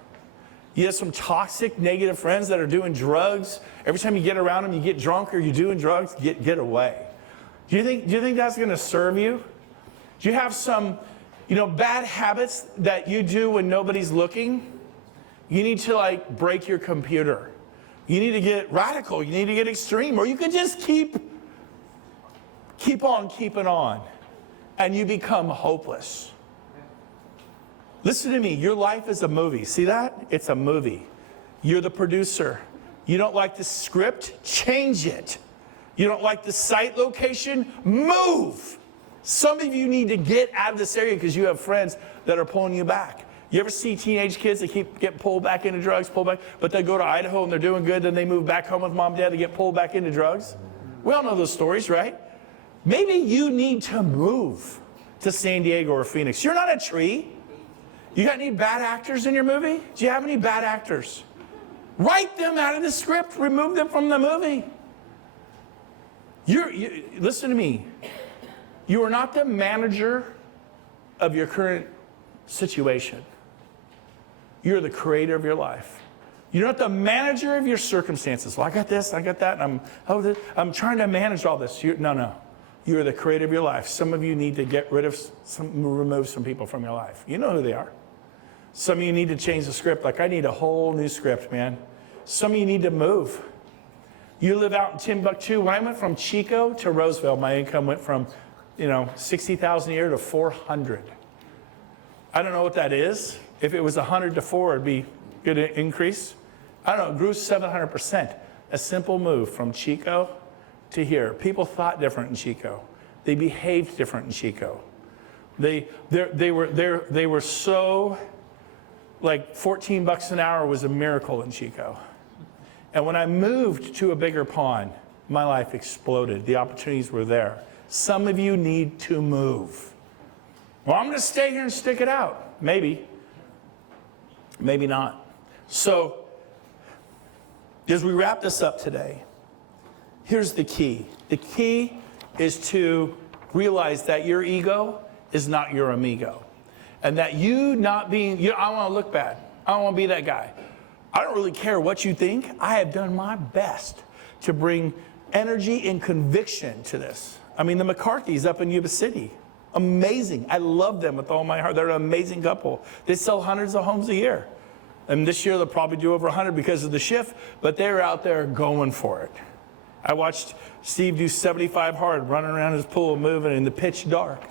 You have some toxic, negative friends that are doing drugs. Every time you get around them, you get drunk or you're doing drugs, get away. Do you think that's going to serve you? Do you have some, bad habits that you do when nobody's looking? You need to break your computer. You need to get radical. You need to get extreme. Or you can just keep on keeping on. And you become hopeless. Listen to me. Your life is a movie. See that? It's a movie. You're the producer. You don't like the script? Change it. You don't like the site location? Move. Some of you need to get out of this area because you have friends that are pulling you back. You ever see teenage kids that get pulled back into drugs, but they go to Idaho and they're doing good, then they move back home with mom and dad, they get pulled back into drugs? We all know those stories, right? Maybe you need to move to San Diego or Phoenix. You're not a tree. You got any bad actors in your movie? Do you have any bad actors? Write them out of the script. Remove them from the movie. Listen to me. You are not the manager of your current situation. You're the creator of your life. You're not the manager of your circumstances. Well, I got this, I got that, and I'm trying to manage all this. No. You are the creator of your life. Some of you need to remove some people from your life. You know who they are. Some of you need to change the script. I need a whole new script, man. Some of you need to move. You live out in Timbuktu. When I went from Chico to Roseville, my income went from, $60,000 a year to $400,000. I don't know what that is. If it was 100 to 4, it'd be a good increase. I don't know, it grew 700%. A simple move from Chico to here. People thought different in Chico. They behaved different in Chico. They were so, $14 an hour was a miracle in Chico. And when I moved to a bigger pond, my life exploded. The opportunities were there. Some of you need to move. Well, I'm going to stay here and stick it out. Maybe. Maybe not. So, as we wrap this up today, here's the key. The key is to realize that your ego is not your amigo. And that you not being, I want to look bad. I don't want to be that guy. I don't really care what you think. I have done my best to bring energy and conviction to this. I mean, the McCarthys up in Yuba City. Amazing. I love them with all my heart. They're an amazing couple. They sell hundreds of homes a year. And this year they'll probably do over 100 because of the shift, but they're out there going for it. I watched Steve do 75 hard, running around his pool, moving in the pitch dark.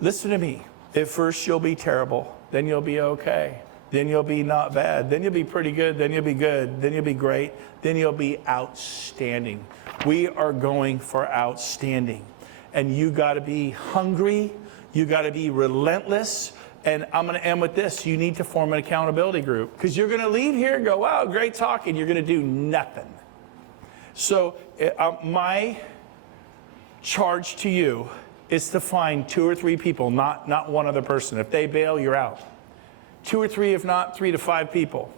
Listen to me. At first you'll be terrible, then you'll be okay. Then you'll be not bad, then you'll be pretty good, then you'll be good, then you'll be great, then you'll be outstanding. We are going for outstanding. And you gotta be hungry, you gotta be relentless, and I'm gonna end with this. You need to form an accountability group, because you're gonna leave here and go, wow, great talk, and you're gonna do nothing. So my charge to you is to find 2 or 3 people, not one other person. If they bail, you're out. 2 or 3, if not 3 to 5 people,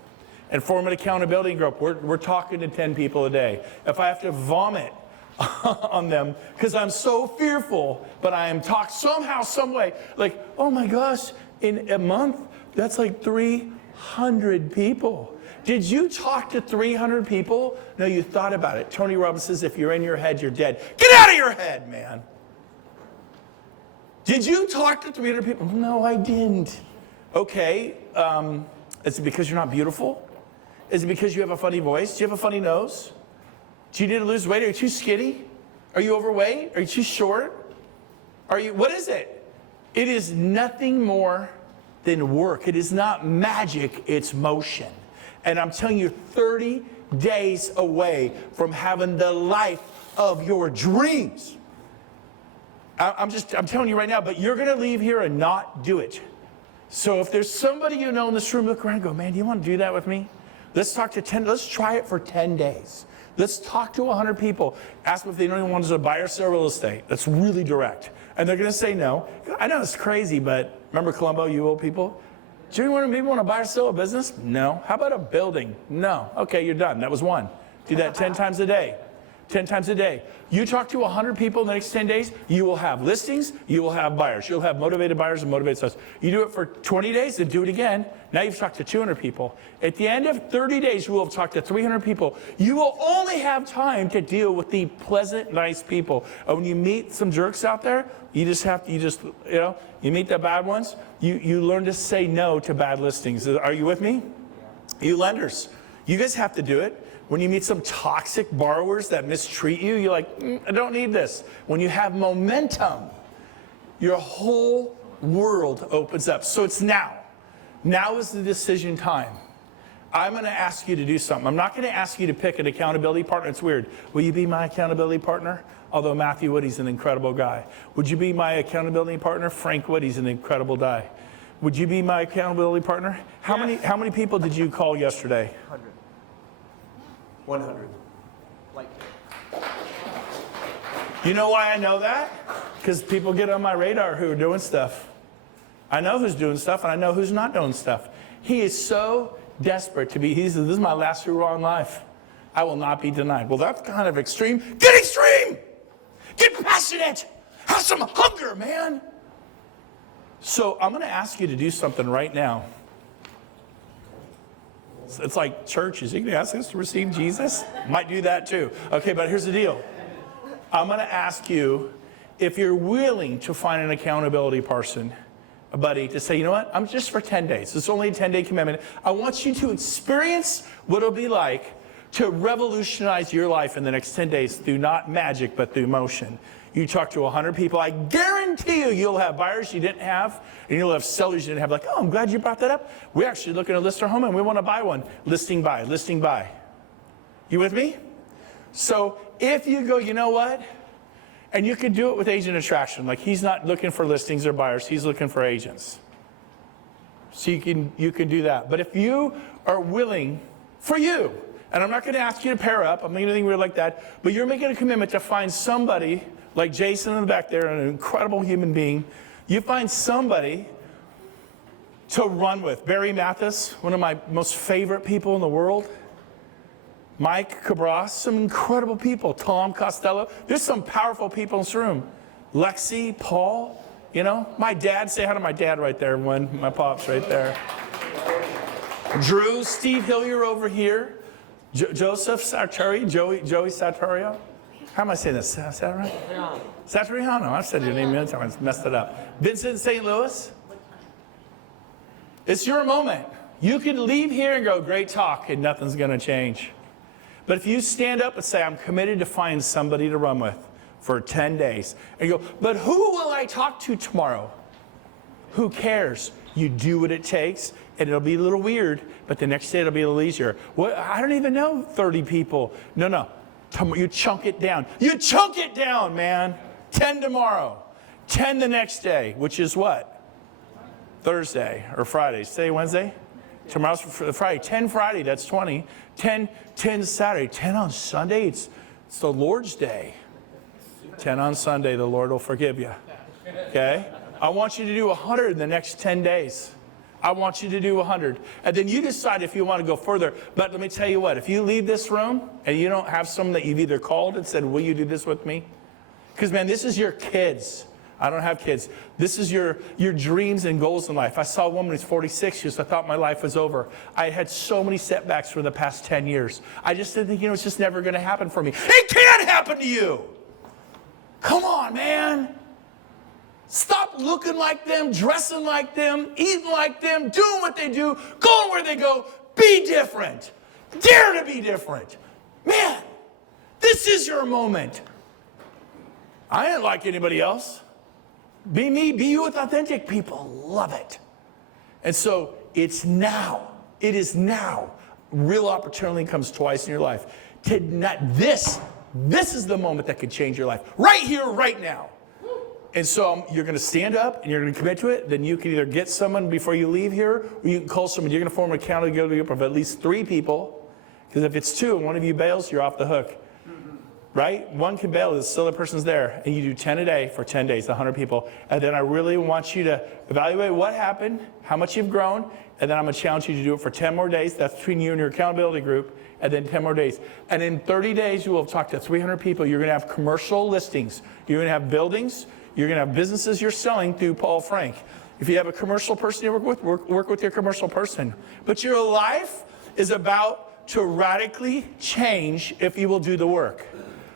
and form an accountability group. We're talking to 10 people a day. If I have to vomit on them because I'm so fearful, but I am talked somehow, some way, like, oh my gosh, in a month, that's like 300 people. Did you talk to 300 people? No, you thought about it. Tony Robbins says, if you're in your head, you're dead. Get out of your head, man. Did you talk to 300 people? No, I didn't. Okay, is it because you're not beautiful? Is it because you have a funny voice? Do you have a funny nose? Do you need to lose weight? Are you too skinny? Are you overweight? Are you too short? What is it? It is nothing more than work. It is not magic, it's motion. And I'm telling you, 30 days away from having the life of your dreams. I'm telling you right now, but you're gonna leave here and not do it. So if there's somebody you know in this room, look around and go, man, do you want to do that with me? Let's try it for 10 days. Let's talk to 100 people. Ask them if they don't even want to buy or sell real estate. That's really direct. And they're going to say no. I know it's crazy, but remember Columbo, you old people? Do you maybe want to buy or sell a business? No. How about a building? No. Okay, you're done. That was one. Do that 10 times a day. 10 times a day. You talk to 100 people in the next 10 days, you will have listings, you will have buyers. You'll have motivated buyers and motivated sellers. You do it for 20 days, then do it again. Now you've talked to 200 people. At the end of 30 days, you will have talked to 300 people. You will only have time to deal with the pleasant, nice people. And when you meet some jerks out there, you meet the bad ones, you learn to say no to bad listings. Are you with me? You lenders, you guys have to do it. When you meet some toxic borrowers that mistreat you, you're like, I don't need this. When you have momentum, your whole world opens up. So it's now. Now is the decision time. I'm going to ask you to do something. I'm not going to ask you to pick an accountability partner. It's weird. Will you be my accountability partner? Although Matthew Woody's an incredible guy. Would you be my accountability partner? Frank Woody's an incredible guy. Would you be my accountability partner? How many people did you call yesterday? 100. Like, You know why I know that? Because people get on my radar who are doing stuff. I know who's doing stuff, and I know who's not doing stuff. He is so desperate to be, he says, this is my last hurrah in life. I will not be denied. Well, that's kind of extreme. Get extreme! Get passionate! Have some hunger, man! So I'm going to ask you to do something right now. It's like church. Is he going to ask us to receive Jesus? Might do that too. Okay, but here's the deal. I'm going to ask you if you're willing to find an accountability person, a buddy, to say, you know what? I'm just for 10 days. It's only a 10-day commitment. I want you to experience what it'll be like to revolutionize your life in the next 10 days through not magic, but through motion. You talk to 100 people, I guarantee you'll have buyers you didn't have, and you'll have sellers you didn't have. Like, oh, I'm glad you brought that up. We're actually looking to list our home, and we want to buy one. Listing, buy, listing, buy. You with me? So if you go, you know what? And you can do it with agent attraction. Like, he's not looking for listings or buyers. He's looking for agents. So you can do that. But if you are willing, for you, and I'm not going to ask you to pair up. I'm not going to think weird like that. But you're making a commitment to find somebody like Jason in the back there, an incredible human being. You find somebody to run with. Barry Mathis, one of my most favorite people in the world. Mike Cabras, some incredible people. Tom Costello. There's some powerful people in this room. Lexi, Paul, you know. My dad, say hi to my dad right there, my pop's right there. Drew, Steve Hillier over here. Joseph Sartori, Joey Sartorio. How am I saying this? Is that right? Satriano. I've said your name many times. I messed it up. Vincent St. Louis. It's your moment. You can leave here and go, great talk, and nothing's going to change. But if you stand up and say, I'm committed to find somebody to run with for 10 days, and you go, but who will I talk to tomorrow? Who cares? You do what it takes, and it'll be a little weird, but the next day it'll be a little easier. What? I don't even know 30 people. No. You chunk it down. You chunk it down, man. 10 tomorrow. 10 the next day, which is what? Thursday or Friday. Say Wednesday? Tomorrow's Friday. 10 Friday, that's 20. 10 Saturday. 10 on Sunday, it's the Lord's Day. 10 on Sunday, the Lord will forgive you. Okay? I want you to do 100 in the next 10 days. I want you to do 100. And then you decide if you want to go further. But let me tell you what, if you leave this room and you don't have someone that you've either called and said, will you do this with me? Because, man, this is your kids. I don't have kids. This is your dreams and goals in life. I saw a woman who's 46 years. I thought my life was over. I had so many setbacks for the past 10 years. I just didn't think, it's just never going to happen for me. It can happen to you. Come on, man. Stop looking like them, dressing like them, eating like them, doing what they do, going where they go. Be different. Dare to be different. Man, this is your moment. I ain't like anybody else. Be me, be you with authentic people. Love it. And so it's now. It is now. Real opportunity comes twice in your life. This is the moment that could change your life. Right here, right now. And so you're going to stand up and you're going to commit to it. Then you can either get someone before you leave here, or you can call someone. You're going to form an accountability group of at least 3 people. Because if it's 2 and one of you bails, you're off the hook. Right? One can bail, still the person's there. And you do 10 a day for 10 days, 100 people. And then I really want you to evaluate what happened, how much you've grown, and then I'm going to challenge you to do it for 10 more days. That's between you and your accountability group. And then 10 more days. And in 30 days, you will have talked to 300 people. You're going to have commercial listings. You're going to have buildings. You're going to have businesses you're selling through Paul Frank. If you have a commercial person you work with, work with your commercial person. But your life is about to radically change if you will do the work.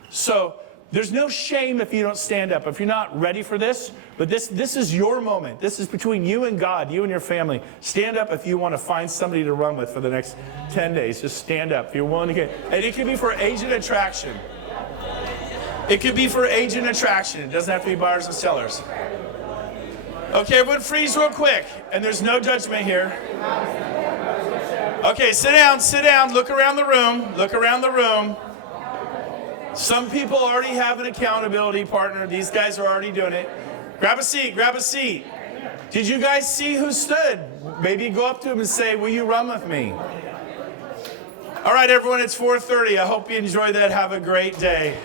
So there's no shame if you don't stand up, if you're not ready for this. But this is your moment. This is between you and God, you and your family. Stand up if you want to find somebody to run with for the next 10 days. Just stand up if you're willing to get. And it can be for agent attraction. It could be for agent attraction. It doesn't have to be buyers and sellers. Okay, everyone freeze real quick. And there's no judgment here. Okay, sit down. Look around the room. Some people already have an accountability partner. These guys are already doing it. Grab a seat. Did you guys see who stood? Maybe go up to him and say, will you run with me? All right, everyone, it's 4:30. I hope you enjoy that. Have a great day.